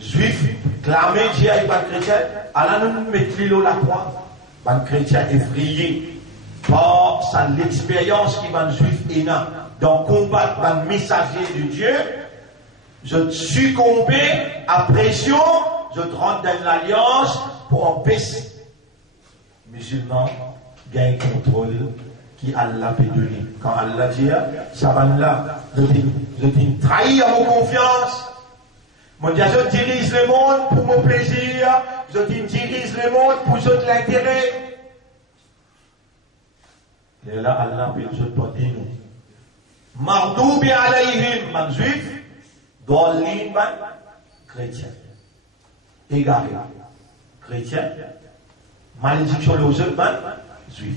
juif, clamé, Dieu à les chrétiens, Allah nous met l'îlot la croix. Les chrétiens effrayés par l'expérience qui va juif et dans combattre les messagers de Dieu. Je succombais à pression, je rentre dans l'alliance pour empêcher les musulmans gagnent contrôle qui Allah peut donner. Quand Allah dit, ça va là, je t'ai trahi à mon confiance. Mon Dieu, je dirige le monde pour mon plaisir, je dirige le monde pour l'intérêt. Et là, Allah peut nous porter nous. Mardoubi alayhim, man juif. Dolin ban chrétien, égaré, chrétien, malédiction aux autres ban juif.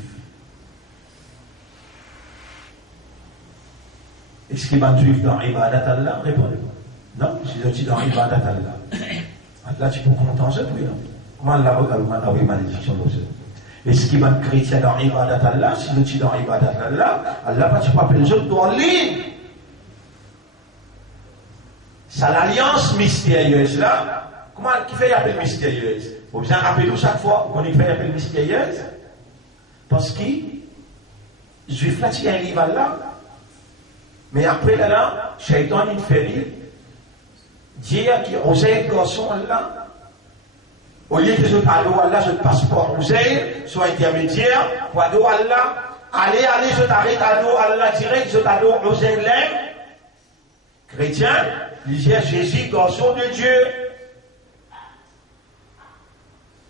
Est-ce qu'il ban juif dans Ibadat Allah? Répondez-moi. Non, si je dis dans Ibadat Allah. Là, tu peux contenter, oui. Comment Allah va avoir malédiction aux autres? Est-ce qu'il ban chrétien dans Ibadat Allah? Si je dis dans Ibadat Allah, Allah va tu peux appeler les autres Dolin. C'est l'alliance mystérieuse là. Comment qui fait appeler mystérieuse? Vous besoin appeler chaque fois qu'on fait appeler mystérieuse? Parce que juif là, tu as un livre là. Mais après là, Shaitan, il fait dire qu'il osait garçon là. Au lieu que je t'allo Allah, je passeport osait, soit intermédiaire, pour allo Allah, allez, je t'arrête allo Allah direct, je t'allo osait l'aime. Chrétien, il dit Jésus, garçon de Dieu.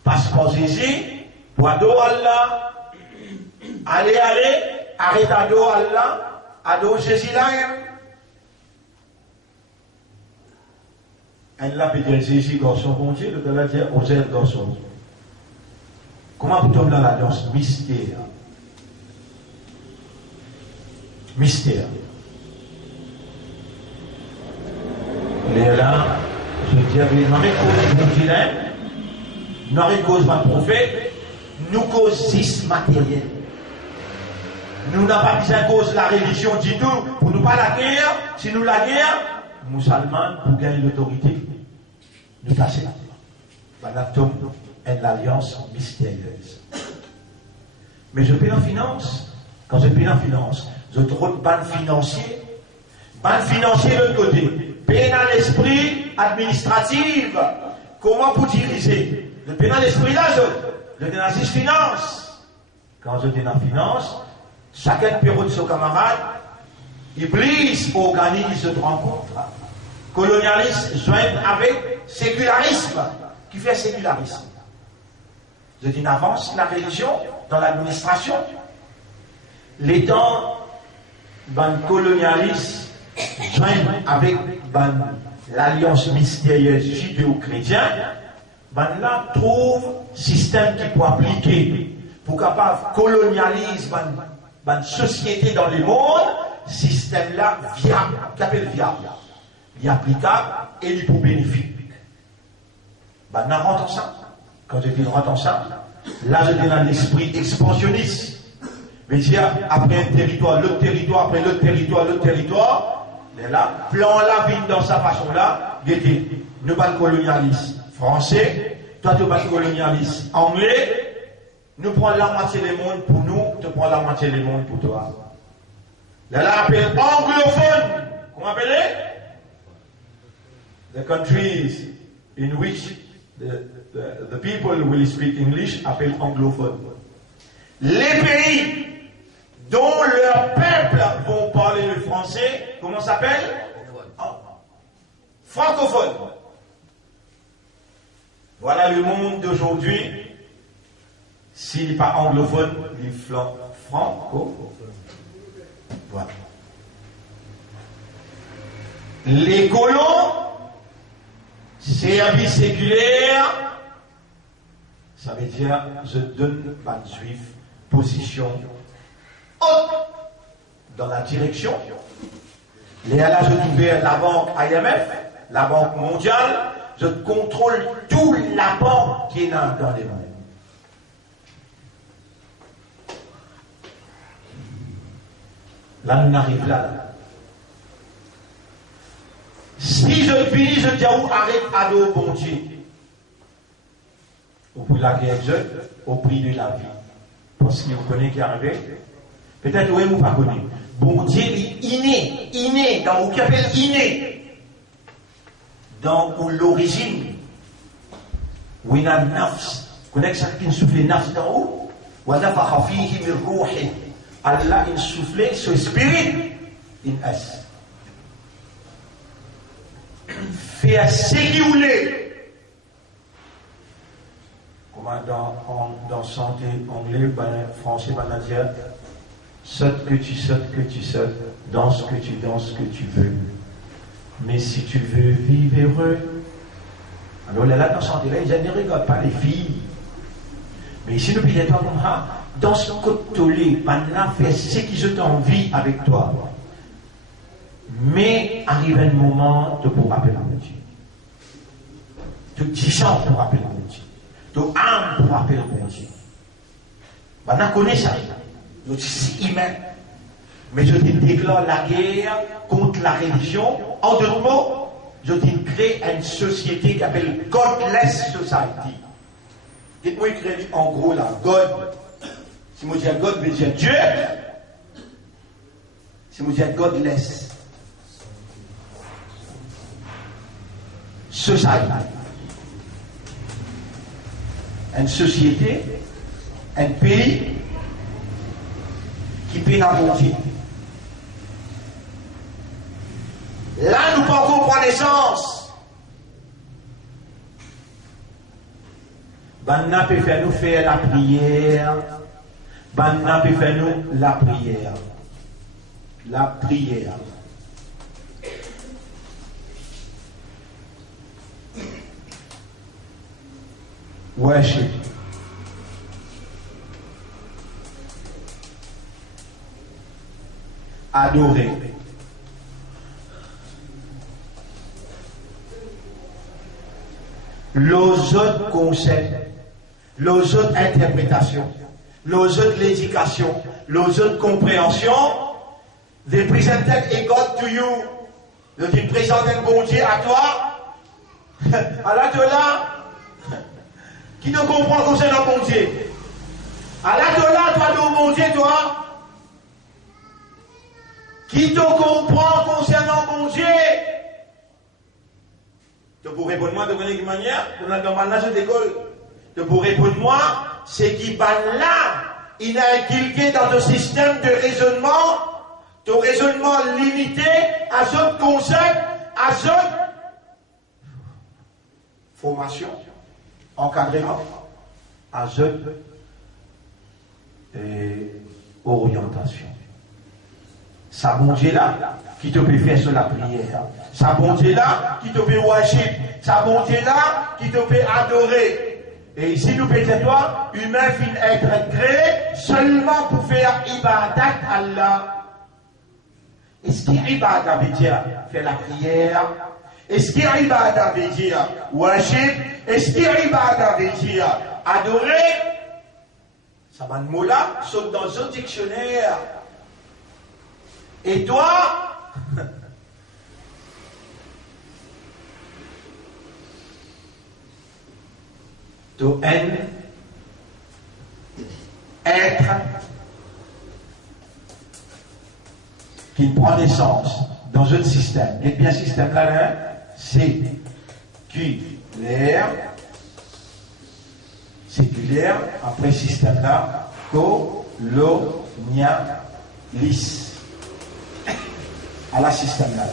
Passeport Jésus, pour allo Allah. Allez, arrête allo Allah. Ado Jésus là, elle l'a dit Jésus garçon bon Dieu, le gars dit Osée garçon. Comment vous tombez dans la danse mystère? Mystère. Il est là, je dis à vous, n'aurait cause mon dilemme, n'aurait cause ma prophète, nous cause 6 matériels. Nous n'avons pas besoin de cause la religion du tout. Pour nous pas la guerre, si nous la guerre, musulmans, pour gagner l'autorité, nous casser la l'atome est l'alliance mystérieuse. Mais je paye en finance. Quand je paye en finance, je trouve ban financier. Ban financier de l'autre côté. Paye dans l'esprit administratif. Comment pour diriger? Je paye dans l'esprit là, je donne la finance. Quand je donne la finance, chacun période de son camarade, Iblis organise cette rencontre. Colonialisme joint avec sécularisme. Qui fait sécularisme? Je dis, avance la religion dans l'administration. Les temps, colonialisme joint avec l'alliance mystérieuse judéo-chrétienne, là trouve système qui peut appliquer pour capable colonialisme une société dans le monde, système là viable, qu'appelle viable, il est applicable et il est pour bénéfique. Ben, on rentre ensemble. Quand je dis rentre ensemble, là je dis dans l'esprit expansionniste. Mais dire après un territoire, l'autre territoire, après l'autre territoire, l'autre territoire, mais là, plan la vie dans sa façon là, il dit, nous pas le colonialisme français, toi tu pas le colonialisme anglais. Nous prenons la moitié du monde pour nous, tu prends la moitié du monde pour toi. Là, là, appelle anglophone. Comment appelle? The countries in which the people will speak English appellent anglophone. Les pays dont leurs peuples vont parler le français, comment ça s'appelle? Francophone. Voilà le monde d'aujourd'hui. S'il n'est pas anglophone, il est franco. Voilà. Les colons, service séculaire, ça veut dire je donne à un juif position haute dans la direction. Là, je trouvais la banque IMF, la banque mondiale, je contrôle toute la banque qui est dans les mondes. Là, on arrive là. Si je finis, je dis à vous, arrête à nos bon Dieu. Au prix de la guerre, au prix de la vie. Parce que vous connaissez qui est arrivé. Peut-être oui, vous ne connaissez pas. Bon Dieu est inné, dans ce qu'on appelle inné. Dans l'origine. Où il y a un nafs. Vous connaissez ça qui souffle nafs d'en haut? Ou un nafs fihi min rouhi. Allah il soufflait ce spirit in us. Faire ce qu'il voulait. Comment dans santé anglais, français, dire saute que tu sautes, danse que tu danses que tu veux. Mais si tu veux vivre heureux, alors là dans santé là, ils ne regardent pas les filles. Mais ici, nous payons toi comme ça. Dans ce côté, maintenant, fais ce qui je t'envie avec toi. Mais arrive un moment de pour rappeler mon Dieu. De 10 ans pour rappeler mon Dieu. De âme pour rappeler mon Dieu. Maintenant, on connaît ça. Je suis humain. Mais je déclare la guerre contre la religion. En d'autres mots, je crée une société qui s'appelle Godless Society. Dites-moi, créer en gros la God. Si moi je dis God, veut dire Dieu. Si vous êtes godless. Society. Une société, un pays qui paie la bonté. Là, nous pouvons prendre naissance. Banna peut faire nous faire la prière. Banna peut faire nous la prière. La prière. Worship. Adorer. Les autres concepts, les autres interprétations, les autres l'éducation, les autres compréhensions, they presented a God to you. Ils présentent un bon Dieu à toi. À la de là, qui te comprend concernant bon Dieu? À la de là, toi, de bon Dieu, toi. Qui te comprend concernant mon Dieu? Tu pourrais répondre moi de quelle manière? On a dans ma nage d'école. Tu pourrais répondre moi, c'est qui va là, il a inculqué dans le système de raisonnement, ton raisonnement limité à ce concept, à ce formation, encadrement, à ce orientation. Ça bon Dieu là qui te peut faire sur la prière. Ça bon Dieu là qui te peut worship. Ça bon Dieu là qui te peut adorer. Et ici nous peut-être toi, humain fin être créé seulement pour faire ibadat à Allah. Est-ce qu'il ibadat veut dire faire la prière? Est-ce qu'il ibadat veut dire worship? Est-ce qu'il ibadat veut dire adorer? Ça va mot là saute dans un dictionnaire. Et toi, tu aimes être qui prend naissance dans un système. Et bien, système là, c'est séculaire, après système là, colonialiste. À la système là.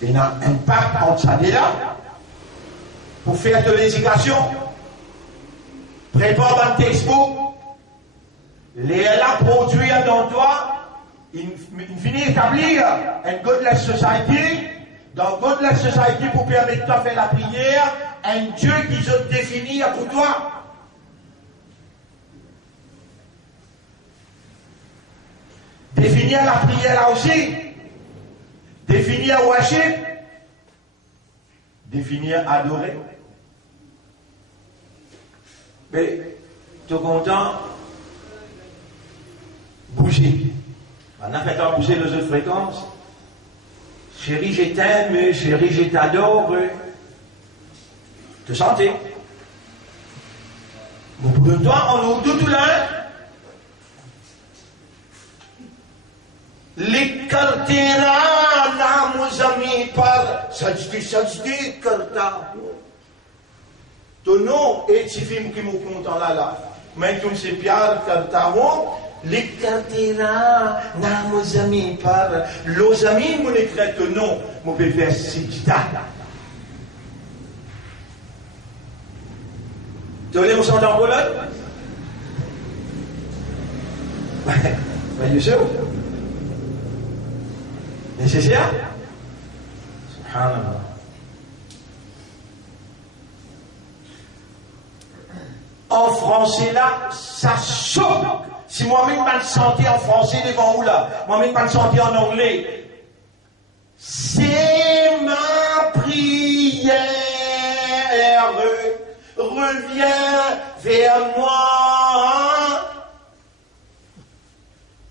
Il y a un impact entre ça et là pour faire de l'éducation. Prépare un textbook, les là produire dans toi, il finit établir une godless society, dans godless society pour permettre de faire la prière, un Dieu qui se définit pour toi. Définir la prière là aussi. Définir worship, définir adorer. Mais, tu es content? Bouger. On a fait bouger les autres fréquences. Chérie, je t'aime, chérie, je t'adore. Te sentez? Vous pouvez toi, on nous tout là. Likartira namuzami par sajdi karta. Ton nom est tifim qui me compte là. Mais tu sais bien karta mo. Likartira namuzami par. L'osami mon écrit ton nom. Mon bébé sijda. Tu voulais me sentir en Pologne? Bien sûr. Nécessaire? Subhanallah. En français là, ça choque. Si moi-même pas me sentir en français devant vous là, moi-même pas me sentir en anglais. C'est ma prière. Reviens vers moi.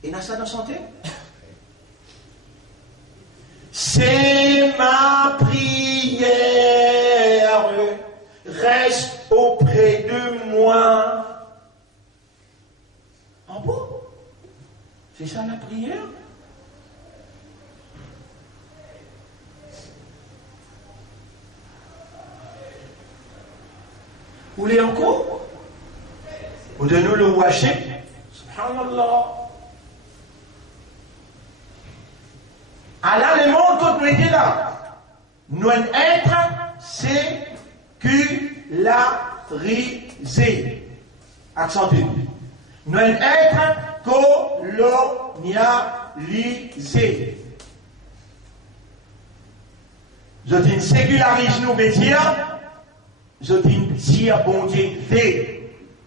Et n'a ça dans santé? C'est ma prière, reste auprès de moi. En bon? C'est ça la prière? Vous voulez encore? Vous devez nous le worship. Subhanallah. Allah, le monde que nous étions là, nous être sécularisé. Accentué. Nous être colonialisé. Je dis sécularise nous, mais je dis dire bon Dieu,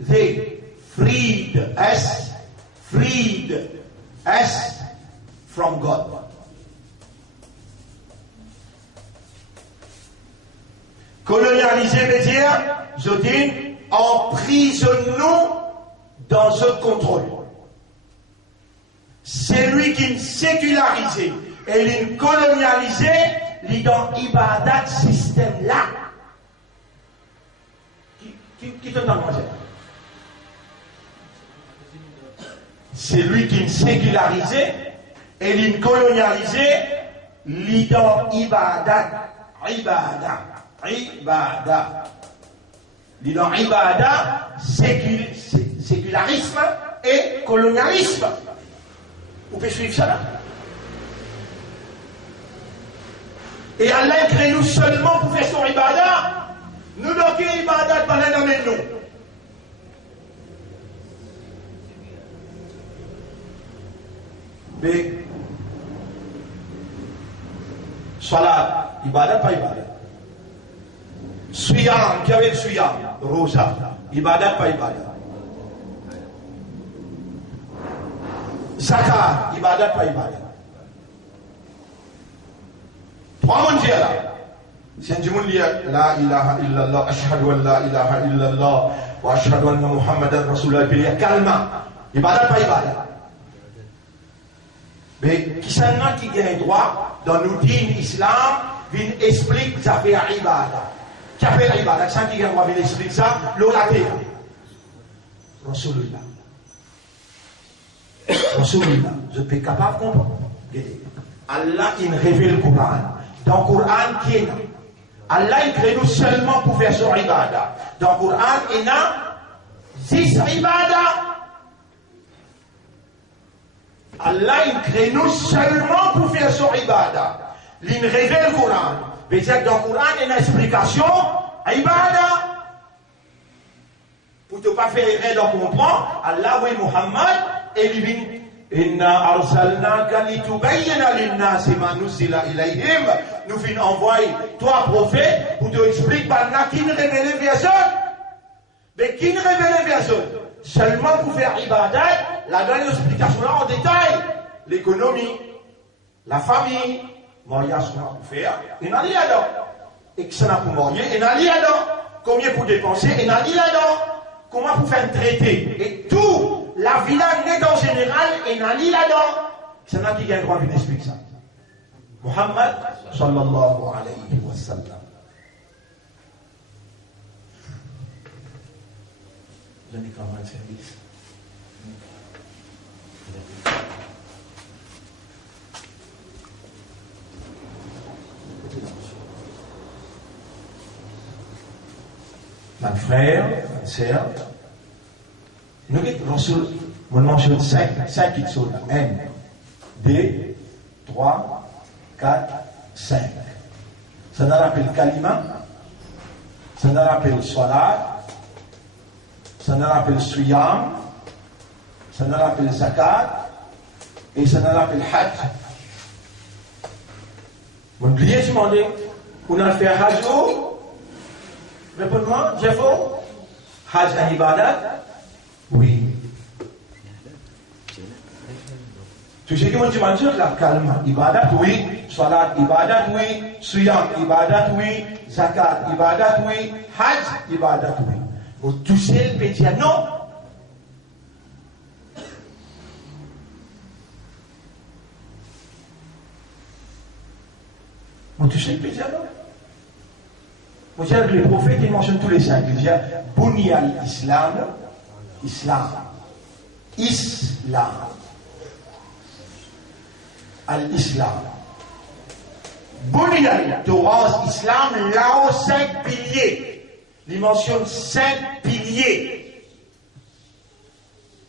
they freed us from God. Colonialiser veut dire, je dis, emprisonne-nous dans ce contrôle. C'est lui qui nous sécularisé et nous colonialisé, il dans ibadat système là. Qui te donne manger? C'est lui qui nous sécularisé et il nous colonialisé, il dans ibadat. Dit dans Ibada, sécularisme et colonialisme. Vous pouvez suivre ça là? Et Allah crée nous seulement pour faire son Ibada. Nous donc Ibada par la nommé nous. Mais Salat, Ibada pas Ibada. Suyam, qui avait le Suyam, Rosa, Ibadat pas Ibadat. Zakat, Ibadat pas Ibadat. Trois mondes là. C'est du monde la ilaha illallah, ashhadu an la ilaha illallah, wa ashhadu anna Muhammadan Rasulullah, puis il y a calma. Ibadat pas Ibadat. Mais qui s'en a qui gagne droit dans nous dînes islam, vient explique ça fait Ibadat. Qui appelle l'Ibadah, ça qui vient voir expliquer ça, l'orateur. Rasulullah. Rasulullah, je suis capable de comprendre. Allah, il révèle le Coran. Dans le Coran, qui est là? Allah, il crée nous seulement pour faire son Ibadah. Dans le Coran, il y a 10 Ibadah. Allah, il crée nous seulement pour faire son Ibadah. Il révèle le Coran. Mais c'est que dans le Coran, il y a une explication à Ibadah. Pour ne pas faire erreur dans comprendre, Allah, oui, Muhammad, et lui dit, Inna arsalnaka litubayyana linnasi ma nuzila ilayhim. Nous finissons envoyer toi, prophète, pour te expliquer par qui ne révèle personne. Mais qui ne révèle personne? Seulement pour faire Ibadah, la dernière explication là en détail. L'économie, la famille, mariage pour faire, et n'a rien là-dedans. Et que ça n'a pour marier, et n'a rien là-dedans. Combien pour dépenser, et n'a rien là-dedans. Comment pour faire un traité. Et tout, la vie n'est en général, et n'a rien là-dedans. Ça n'a qui gagne droit d'une explique ça. Muhammad, sallallahu alayhi wa sallam. J'en ai quand même un service. Mon frère, ma sœur, nous avons mentionné 5 qui sont 1, 2, 3, 4, 5. Ça nous rappelle Kalima, ça nous rappelle Salat, ça nous rappelle Suyam, ça nous rappelle Zakat, et ça nous rappelle Hajj. Vous oubliez, je m'en dis, on a fait Hajj où? Réponds-moi, Jeffo. Hajj à Ibadat? Oui. Tu sais comment tu manges la calme? Ibadat, oui. Salat, Ibadat, oui. Suyam, Ibadat, oui. Zakat, Ibadat, oui. Hajj, Ibadat, oui. Vous touchez le pédia, non? Vous touchez le pédia, non? Vous savez que les prophètes, ils mentionnent tous les 5. Ils disent Bouni al-Islam, Islam, Islam, al-Islam. Bouni al-Torah, Islam, là aux 5 piliers. il mentionne 5 piliers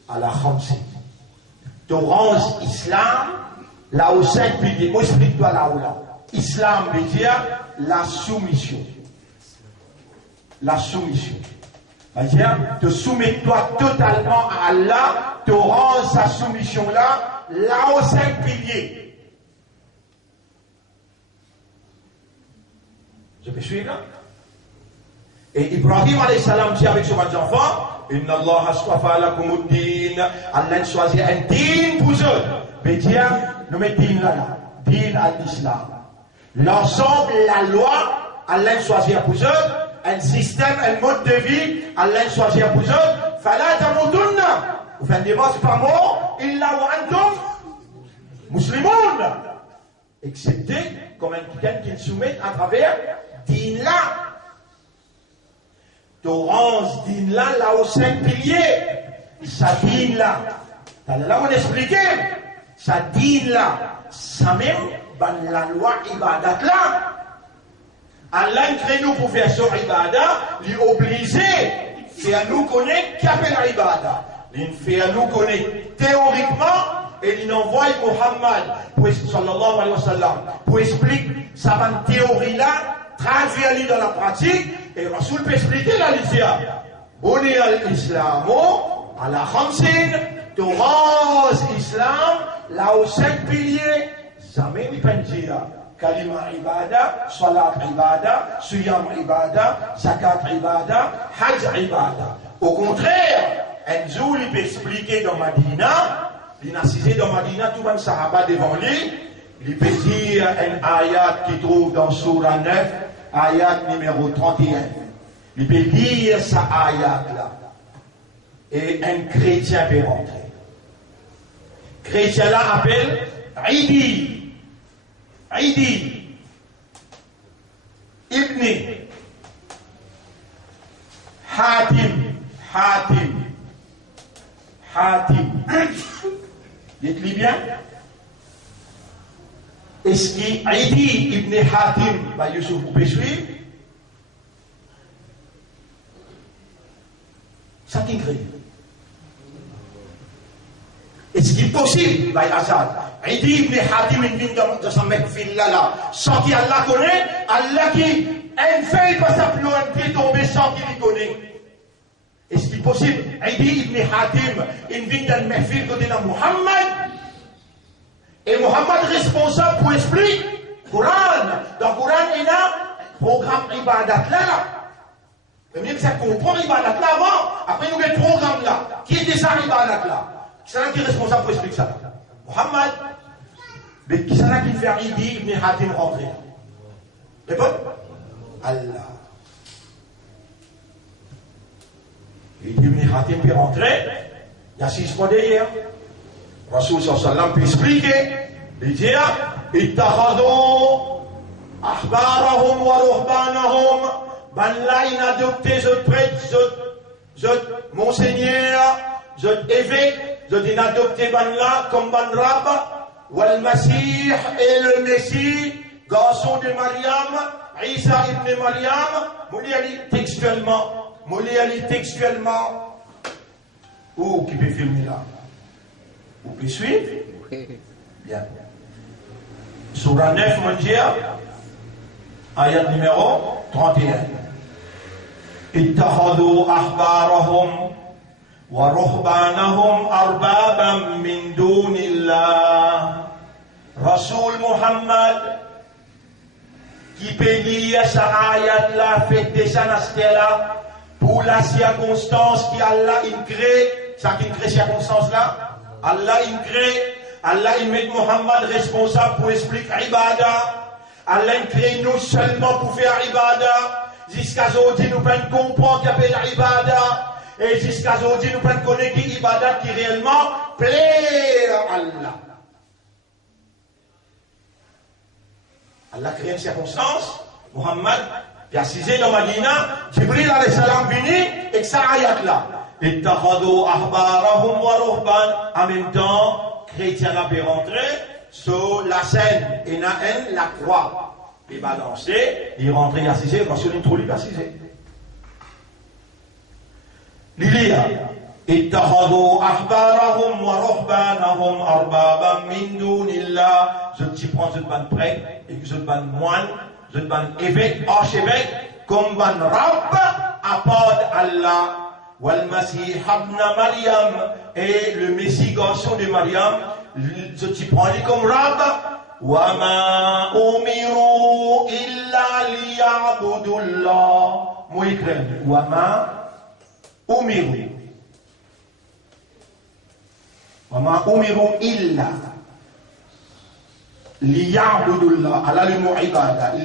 à la Khamsin. Torrance islam, là où 5 piliers. Moi, explique-toi là où là. Islam veut dire la soumission. La soumission. C'est-à-dire, te soumets-toi totalement à Allah, te rends sa soumission là aux 5 piliers. Je peux suivre là? Et Ibrahim alayhi salam dit avec ses enfants, Inna Allah astafa lakumuddin, Allah choisit un din pour eux. Mais dire, nous mettons din là, din à l'islam. L'ensemble, la loi, Allah choisit pour eux, un système, un mode de vie, Allah choisit pour eux. Fala tamutunna. Vous faites des mots, c'est pas mort, illa wa antum muslimoun. Excepté comme un quelqu'un qui se soumet à travers din là. Torrance din là aux 5 piliers. Ça din là. Là on expliquait. Ça din là. Ça même dans la loi ibadat là. Allah crée nous pour faire son ibadat, lui obliger, faire nous connaître qui appelle l'ibadat. Il fait nous connaître théoriquement et il envoie Muhammad sallallahu alayhi wa sallam pour expliquer sa théorie là, traduire dans la pratique et Rasoul peut expliquer la litière. Boni al-Islamo, à la Khamsin, Torrance Islam, là aux 5 piliers, jamais il peut dire. Kalima ibada, salat ibada, suyam ibada, zakat ibada, hajj ibada. Au contraire, Enzo il peut expliquer dans Madina, il a cisé dans Madina, tout le monde sahaba devant lui, il peut dire un ayat qui trouve dans Surah 9, ayat numéro 31. Il peut lire sa ayat là. Et un chrétien peut rentrer. Chrétien là appelle Idi. Aïdi Ibn Hatim. Dites-lui bien. Est-ce qu'Aïdi Ibn Hatim, bah Youssouf, vous pouvez suivre? Ça qui crée. Est-ce qu'il est possible, bah Azad? Aïdi Ibn Hatim de sa mekfil là, sans qu'il Allah connaît, Allah qui a une feuille pas simplement un pied tombé sans qu'il y connaît. Est-ce qu'il est possible? Aïdi Ibn Hatim, une vie d'un mekfil côté de Muhammad, et Muhammad responsable pour expliquer Coran. Dans le Coran, il y a un programme ibadat là. Mais même ça comprend ibadat là avant, après nous avons le programme là. Qui est déjà ibadat là? C'est là qui est responsable pour expliquer ça. Muhammad, mais qui c'est là qui fait Aïdi Ibn Hatim rentrer? C'est bon? Allah. Aïdi Ibn Hatim peut rentrer, il y a 6 mois derrière. Rasoul sallallahu alayhi wa sallam peut expliquer, il dit, ittakhadou ahbarahum wa ruhbanahum, ban là il a adopté ce prêtre, ce monseigneur, ce évêque, je dis adopté ban là comme ban rab, wal masih et le messie, garçon de Mariam, Isa ibn Mariam, Mouliali textuellement, ou qui peut filmer là? Vous pouvez suivre? Bien. Surah 9, Manjia, ayat numéro 31. Ittakhadou ahbarahum wa ruhbanahum arbaban min dunillah. Rasoul Muhammad, qui peut lire sa ayat là, fait déjà là, pour la circonstance qui Allah il crée, ça qui crée circonstance là. Allah il crée, Allah il met Muhammad responsable pour expliquer Ibadah. Allah il crée nous seulement pour faire Ibadah. Jusqu'à aujourd'hui nous pouvons comprendre qu'il y a Ibadah. Et jusqu'à aujourd'hui nous pouvons connaître qui Ibadah qui réellement plaît à Allah. Allah crée une circonstance, Muhammad, qui a cisé dans Madina, Jibril alayhi salam venu, et que ça ayat là. Ittakhadou ahbarahum wa ruhban. En même temps, chrétien a pu rentrer sur la scène, et la croix. Il balancé, il rentrait assisé, parce qu'il est trop libre assisé. Lilia. اتخذوا أحبارهم ورهبانهم أربابا من دون الله. Je t'y prends une bonne prêtre, et je te bonne moine, je te bonne évêque, archevêque, comme bonne rab, à part Allah. Wal Masih ibn Maryam, et le Messie garçon de Maryam, je t'y prends comme rab. Wa ma umiru illa liya'budullah. Moi écrit, wa ma umiru. وما أمروا إلا ليعبدوا الله على المعبادة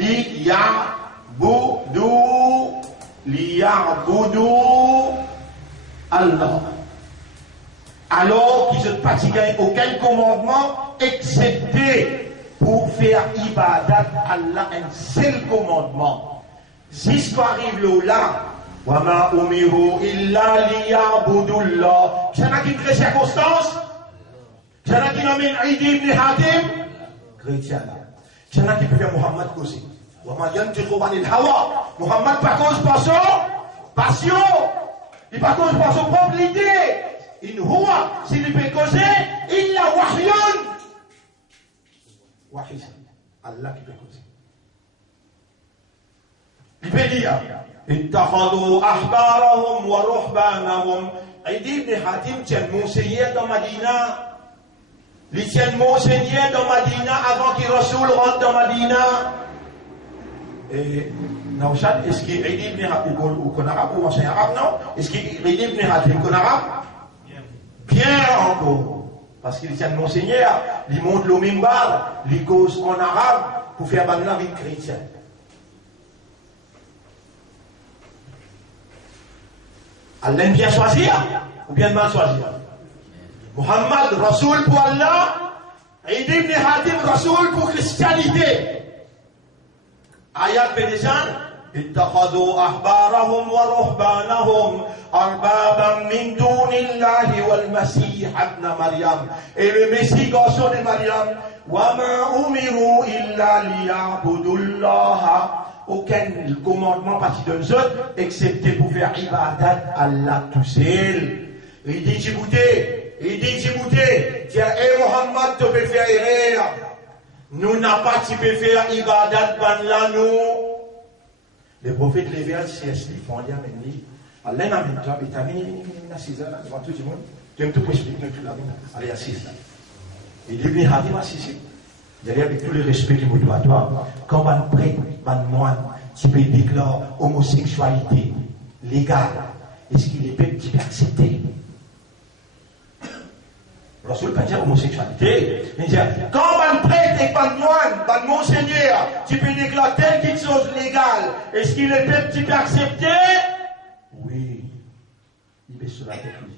ليعبدوا الله alors qu'ils ne pratiquent aucun commandement excepté pour faire ibadat Allah un seul commandement. Si ça arrive là وما أمروا إلا ليعبدوا الله. C'est là qui crée circonstance. C'est là qui nomme Idi ibn Hatim, chrétien là. C'est là qui peut faire Muhammad causer. Muhammad pas cause par son passion. Il pas cause par son propre idée. Il huwa, s'il peut causer, il la wahyun. Wahy, Allah qui peut causer. Il peut dire, اتخذوا أحبارهم ورهبانهم. Idi ibn Hatim tient monseigneur dans Madina. Il tient monseigneur dans Madina avant qu'il Rasoul rentre dans Madina. Et Naushad, est-ce qu'il Idi ibn Hatim ou qu'on arabe ou enseigne arabe, non? Est-ce qu'il Idi ibn Hatim qu'on arabe? Bien encore. Parce qu'il tient monseigneur, il monte le mimbar, il cause en arabe pour faire ban la vie chrétienne. Allah aime bien choisir ou bien mal choisir? Muhammad, Rasoul pour Allah, Idi ibn Hatim, Rasoul pour christianité. Ayat Bénéjan, اتخذوا أحبارهم ورهبانهم أربابا من دون الله والمسيح ابن مريم. Et le Messie garçon de Mariam, وما أمروا إلا ليعبدوا الله. Aucun commandement parti de nous autres, excepté pour faire ibadat Allah tout seul. Il dit Djibouti, tiens, Muhammad, tu peux faire erreur. Nous n'a pas, tu peux faire ibadat ban là, nous. Les prophètes les verts, c'est ce qu'ils font, ils disent, Allah n'a même pas, il a mis assise là, devant tout le monde. Tu aimes tout pour expliquer tout là, allez, assise là. Il dit, il a assise. D'ailleurs, avec tout le respect qu'il me doit à toi, quand un prêtre, un moine, tu peux déclarer homosexualité légale, est-ce qu'il est peut accepter? Rasoul ne peut pas dire homosexualité. Il dit, quand un prêtre et un moine, un monseigneur, tu peux déclarer telle quelque chose légale, est-ce qu'il est peut accepter? Oui. Il peut se la tête oui.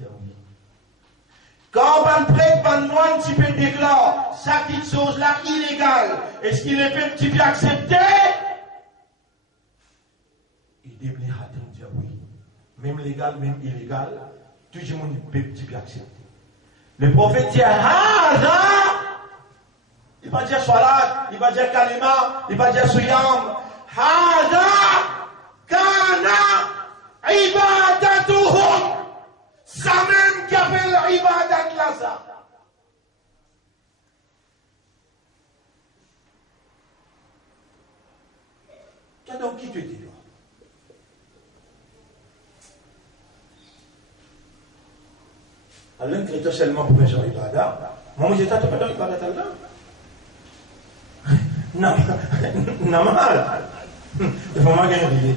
Quand un prêtre, un moine, tu peux déclarer ça quelque chose là illégale, est-ce qu'il est peut accepter? Il dit, oui. Même légal, même illégal, tout le monde peut accepter. Le prophète dit, il va dire salat, il va dire kalima, il va dire suyam. Hada kana ibadatuhum. Ça même qui appelle l'ibadat là, ça. Qu'est-ce donc qui te dit là? Allah ne seulement pour faire ibadat. Moi, je t'ai pas fait ibadat Allah. Non, mal. Il faut m'en gagner.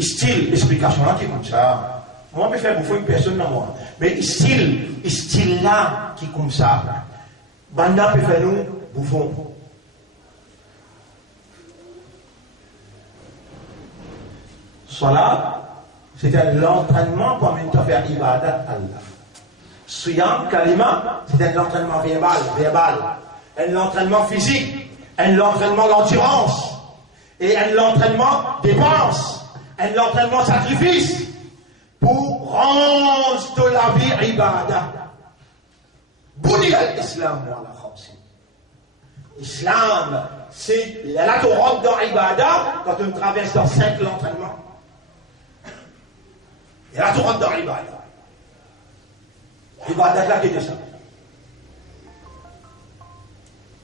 Style, explication là qui est comme ça. Moi, je peux faire bouffer une personne dans moi. Mais style là qui est comme ça. Banda peut faire nous bouffons. Salat. C'était l'entraînement pour en même temps faire ibadat Allah. Suyam, kalima, c'était l'entraînement verbal, un entraînement physique, un entraînement d'endurance, et un entraînement dépense, un entraînement sacrifice, pour rendre de la vie ibadat. Bouni l'islam, voilà, Islam, c'est là qu'on rentre dans ibadat quand on traverse dans 5 l'entraînement. Et là, tu rentres dans l'Ibadah. L'Ibadah, là, qu'est-ce que ça?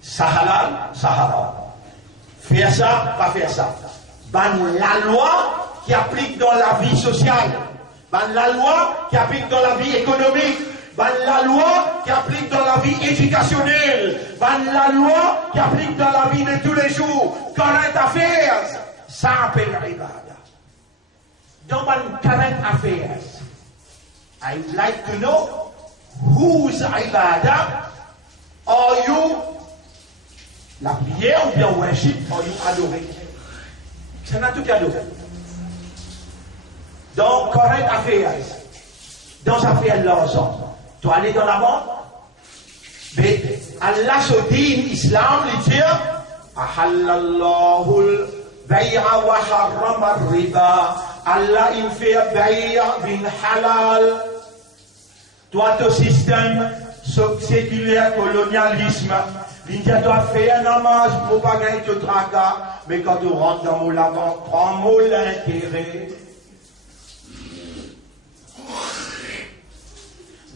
Ça halal, ça haram. Faire ça, pas faire ça. Ben, la loi qui applique dans la vie sociale. Ben, la loi qui applique dans la vie économique. Ben, la loi qui applique dans la vie éducationnelle. Ben, la loi qui applique dans la vie de tous les jours. Current affairs, ça appelle l'Ibadah. Dans my current affairs, I'd like to know whose ibadah are you, la prière ou bien worship, are you adoré? C'est n'a tout adoré. Dans current affairs, dans affaires l'argent, tu es allé dans la banque, mais Allah se dit, l'islam, il dit, ahallallahu al-bay'a wa harrama al-riba. Allah il fait bay'a bin halal. Toi, ton système séculaire, colonialisme, il doit faire un namaz pour pas gagner de tracas, mais quand tu rentres dans mon lavant, prends-moi l'intérêt.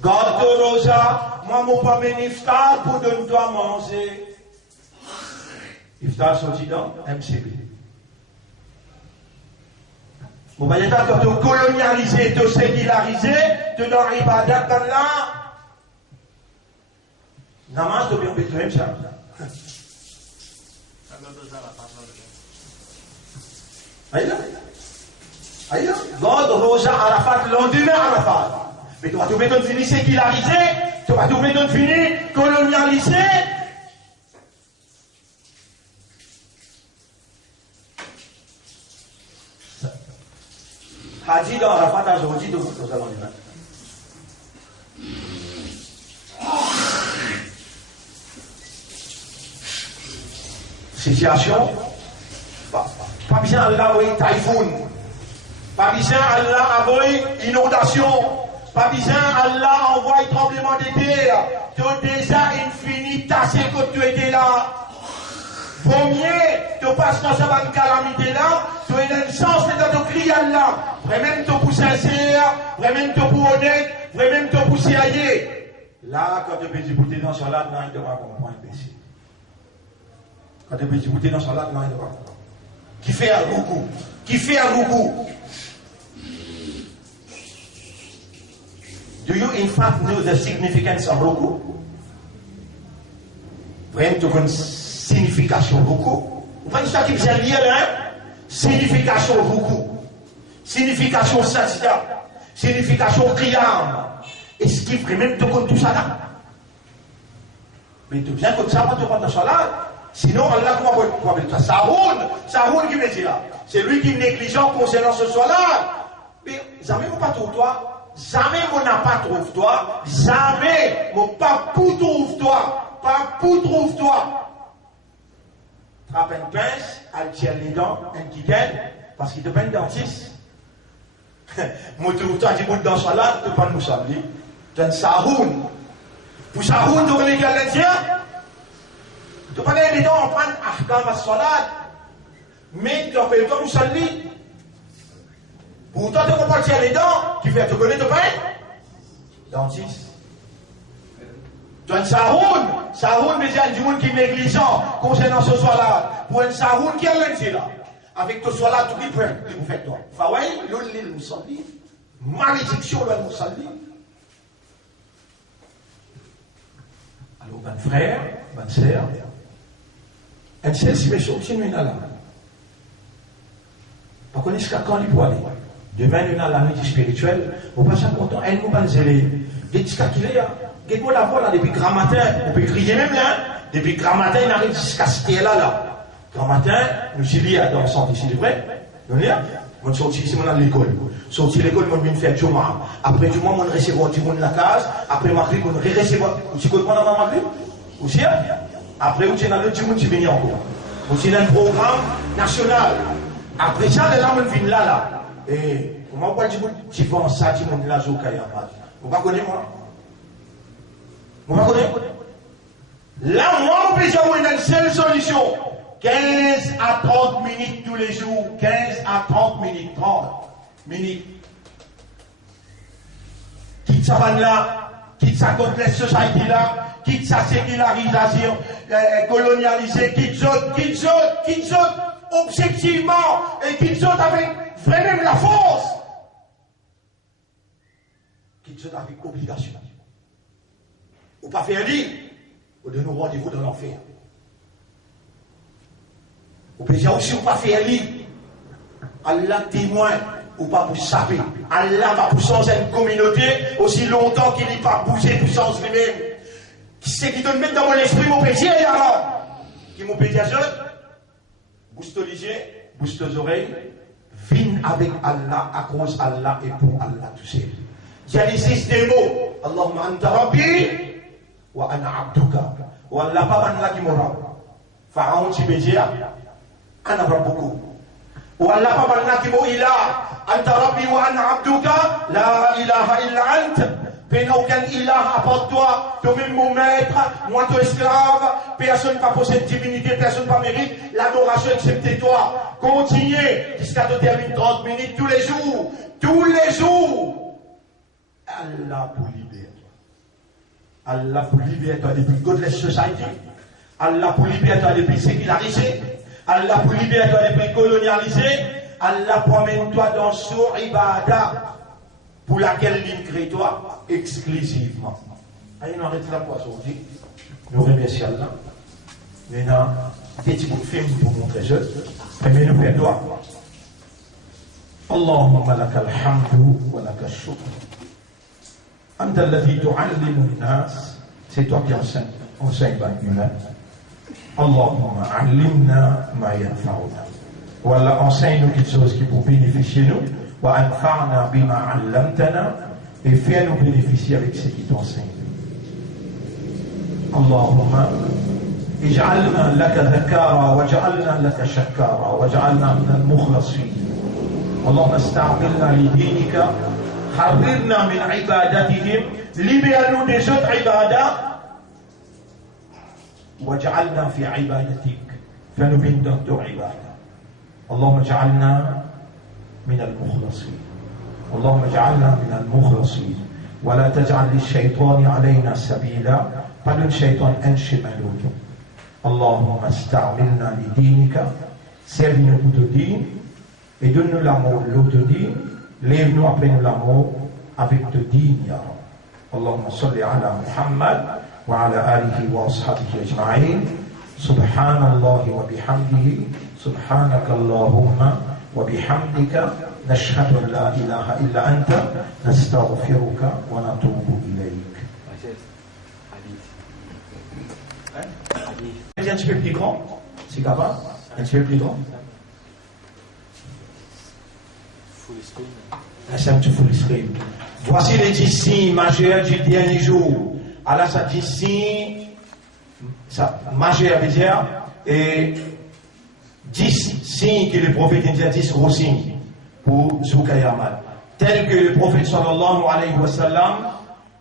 Garde ton rosa, moi, mon pas iftar pour donner-toi manger. Iftar sorti dans MCB. Vous voyez pas, quand tu colonialisé, tu sécularisé, tu n'as pas d'être là. Namaz, tu viens de faire ça. Aïe là. Aïe là. God, Rosa, Arafat, lendemain Arafat. Mais tu vas trouver ton fini sécularisé, tu vas trouver ton fini colonialisé. Haji dans Arafat aujourd'hui, nous allons dire. Situation, pas besoin Allah oui typhoon, pas besoin Allah envoie inondation, pas besoin Allah envoie tremblement de terre. Tu as déjà infini tassé quand tu étais là. Vaut mieux tu passes dans cette calamité là, tu as une chance de te crier Allah. Vraiment te pour sincère, vraiment te pour honnête, vraiment te pour sérieux. Là, quand tu peux discuter dans ce là, non, il ne va pas comprendre imbécile. Quand tu peux discuter dans ce là, non, il ne va pas comprendre. Qui fait un gougou? Qui fait un gougou? Do you in fact know the significance of ruku? Vraiment, tu connais signification ruku? Vous voyez ça qui vient lire là? Signification ruku. Signification sajda, signification qiyam. Est-ce qu'il vraiment te compte tout ça là? Mais tu viens comme ça, tu rentres dans ça là. Sinon, Allah, comment dire ça? Sahoun qui me dit là. C'est lui qui est négligent concernant ce soir là. Mais jamais mon pas trouve toi. Jamais mon n'a pas trouve toi. Jamais mon pas pour trouve toi. Pas pour trouve toi. Trappe une pince, elle tire les dents, un qui gagne, parce qu'il te peine dentiste. Moi, tu as dit dans ce là, tu pas nous saluer. Tu as un sahoun. Pour sahoun, tu connais quelqu'un tient. Tu pas les dents, on prend ahkam as-salat. Mais tu appelles toi nous saluer. Pourtant, tu comprends tirer les dents, tu fais, tu connais, tu peine. Dentiste. Tu as un sahoun. Sahoun, mais il y a du monde qui est négligent concernant ce soir là. Pour un sahoun, qui est là? Avec tout cela, tout qui peut vous faites toi. Fawaï, l'olil moussalli, malédiction le moussalli. Alors, ben frère, ben sœur, un seul si méchant, si nous là. Pas qu'on est jusqu'à quand il peut aller. Demain, nous avons la nuit spirituelle, on passe à content, elle nous pas zélé. Des petits cas qu'il y a, des mots la voix depuis grand matin, on peut crier même là, depuis grand matin, il arrive jusqu'à ce qu'il là. Grand matin, nous sommes dans le centre ici, c'est vrai? Nous sommes sortis ici, à l'école. Sorti l'école, nous sommes fait Juma. Après Juma, nous recevons du monde la case. Après Maghrib, nous recevons. Vous savez quoi dans Maghrib? Vous savez? Après, nous sommes dans le monde qui vient encore. Nous sommes dans un programme national. Après ça, les gens viennent là. Et comment on dit que tu vas ça, tu montes là, vous ne connaissez pas moi? Vous ne connaissez pas? Là, moi, on peut avoir une seule solution. 15 à 30 minutes tous les jours. 15 à 30 minutes. 30 minutes. sa vanne là, quitte sa complexe société là, quitte sa sécularisation colonialisée, quitte d'autres, objectivement, et quitte d'autres avec vraiment la force. Quitte d'autres avec obligation. Ou pas faire lire, ou de nous rendez-vous dans l'enfer. Ou peut dire aussi, ou pas faire lire. Allah témoin, ou pas pour saper. Allah va pour changer une communauté aussi longtemps qu'il n'est pas bougé pour changer lui-même. Qui c'est qui donne mettre dans mon esprit mon péché alors? Qui mon péché à jeune? Bouge les yeux, bouge les oreilles. Viens avec Allah à cause Allah et pour Allah tout seul. Dialysis des mots. Allahumma anta rabbi wa ana abduka. Wa Allah pas man la qui m'aura. Pharaon tu peux dire ana rabbukum. Wa Allah pas man la qui m'aura ilah. Anta rabbi wa ana abduka. La ilaha illa anta. Puis aucun ilah à part toi, toi-même mon maître, moi ton esclave, personne ne va posséder divinité, personne ne va mériter l'adoration excepté toi. Continuez jusqu'à te terminer 30 minutes tous les jours. Tous les jours. Allah pour libérer toi. Allah pour libérer toi depuis godless society. Allah pour libérer toi depuis sécularisé. Allah pour libérer toi depuis colonialisé. Allah promène toi dans son ibadah pour laquelle il crée toi exclusivement. Allez, nous arrêtons la poisson aujourd'hui. Nous remercions Allah. Maintenant, des petits bouts de film pour montrer je. Mais nous faisons droit. Allahumma lakal hamdu wa lakal shukr. Anta alladhi tu'allimu an-nas. C'est toi qui enseigne l'humain. Allahumma allimna ma yanfa'una. Wallah, enseigne-nous quelque chose qui pour bénéficier nous. Wa anfa'na bima 'allamtana. Et fais-nous bénéficier avec ce qui t'enseigne. Allahumma اجعلنا لك ذكارا واجعلنا لك شكارا واجعلنا من المخلصين. اللهم استعملنا لدينك حررنا من عبادتهم libère-nous des autres عبادات واجعلنا في عبادتك فنبين dans عبادة. اللهم اجعلنا من المخلصين. اللهم اجعلنا من المخلصين ولا تجعل للشيطان علينا سبيلا. Pas de shaitan un chemin l'autre. Allahumma sta'amilna li dinika. Servis-nous pour te dire et donne-nous l'amour l'autre dire. Lève-nous après nous l'amour avec te dire ya Rab. Allahumma salli ala Muhammad wa ala alihi wa ashabihi ajma'in. Subhanallahi wa bihamdihi. Subhanaka Allahumma wa bihamdika. نشهد أن لا إله إلا أنت نستغفرك ونتوب إليك. Un petit peu plus grand, c'est capable? Un petit peu plus grand? Full screen. C'est un petit full screen. Voici les 10 signes majeurs du dernier jour. Alors, ça 10 signes, ça, majeur veut dire, et 10 signes que le prophète dit, 10 gros signes. Pour Zoukayaman. Tel que le prophète sallallahu alayhi wa sallam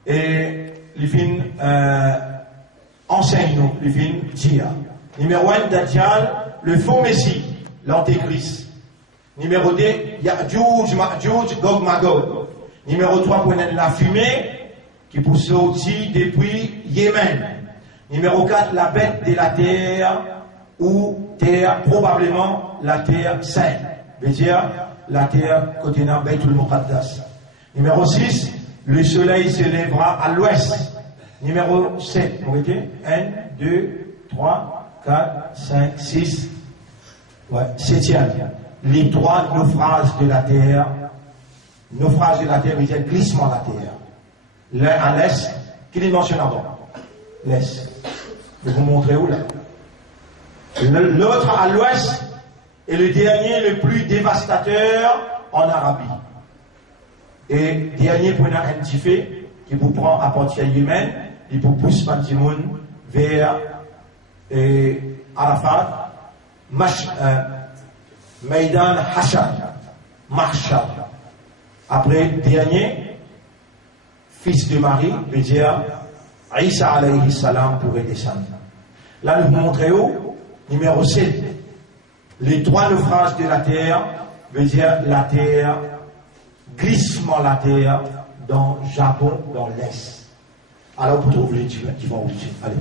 et les films enseignent nous, les films Dia. Numéro 1, Dajjal, le faux messie, l'antéchrist. Numéro 2, Ya'juj, Ma'juj, Gog, Magog. Numéro 3, pour la fumée qui peut sortir depuis Yémen. Numéro 4, la bête de la terre ou terre, probablement la terre sainte. Veut dire la terre contenant Baytul Muqaddas. Numéro 6, le soleil se lèvera à l'ouest. Numéro 7, vous voyez 1, 2, 3, 4, 5, 6. Ouais, 7e. Les 3 naufrages de la terre. Naufrage de la terre veut dire glissement de la terre. L'un à l'est, qui est mentionné avant? L'est. Je vais vous montrer où là. L'autre à l'ouest. Et le dernier, le plus dévastateur en Arabie. Et dernier, pour un petit fait, qui vous prend à partir de Yémen, il vous pousse Mantimoun vers Arafat, Maïdan Hashad, Marshad. Après, dernier, fils de Marie, veut dire, Isa alayhi salam pourrait descendre. Là, nous vous montrons numéro 7. Les 3 naufrages de la terre veut dire la terre, glissement la terre, dans Japon, dans l'Est. Alors vous trouvez les divans au-dessus. Allez.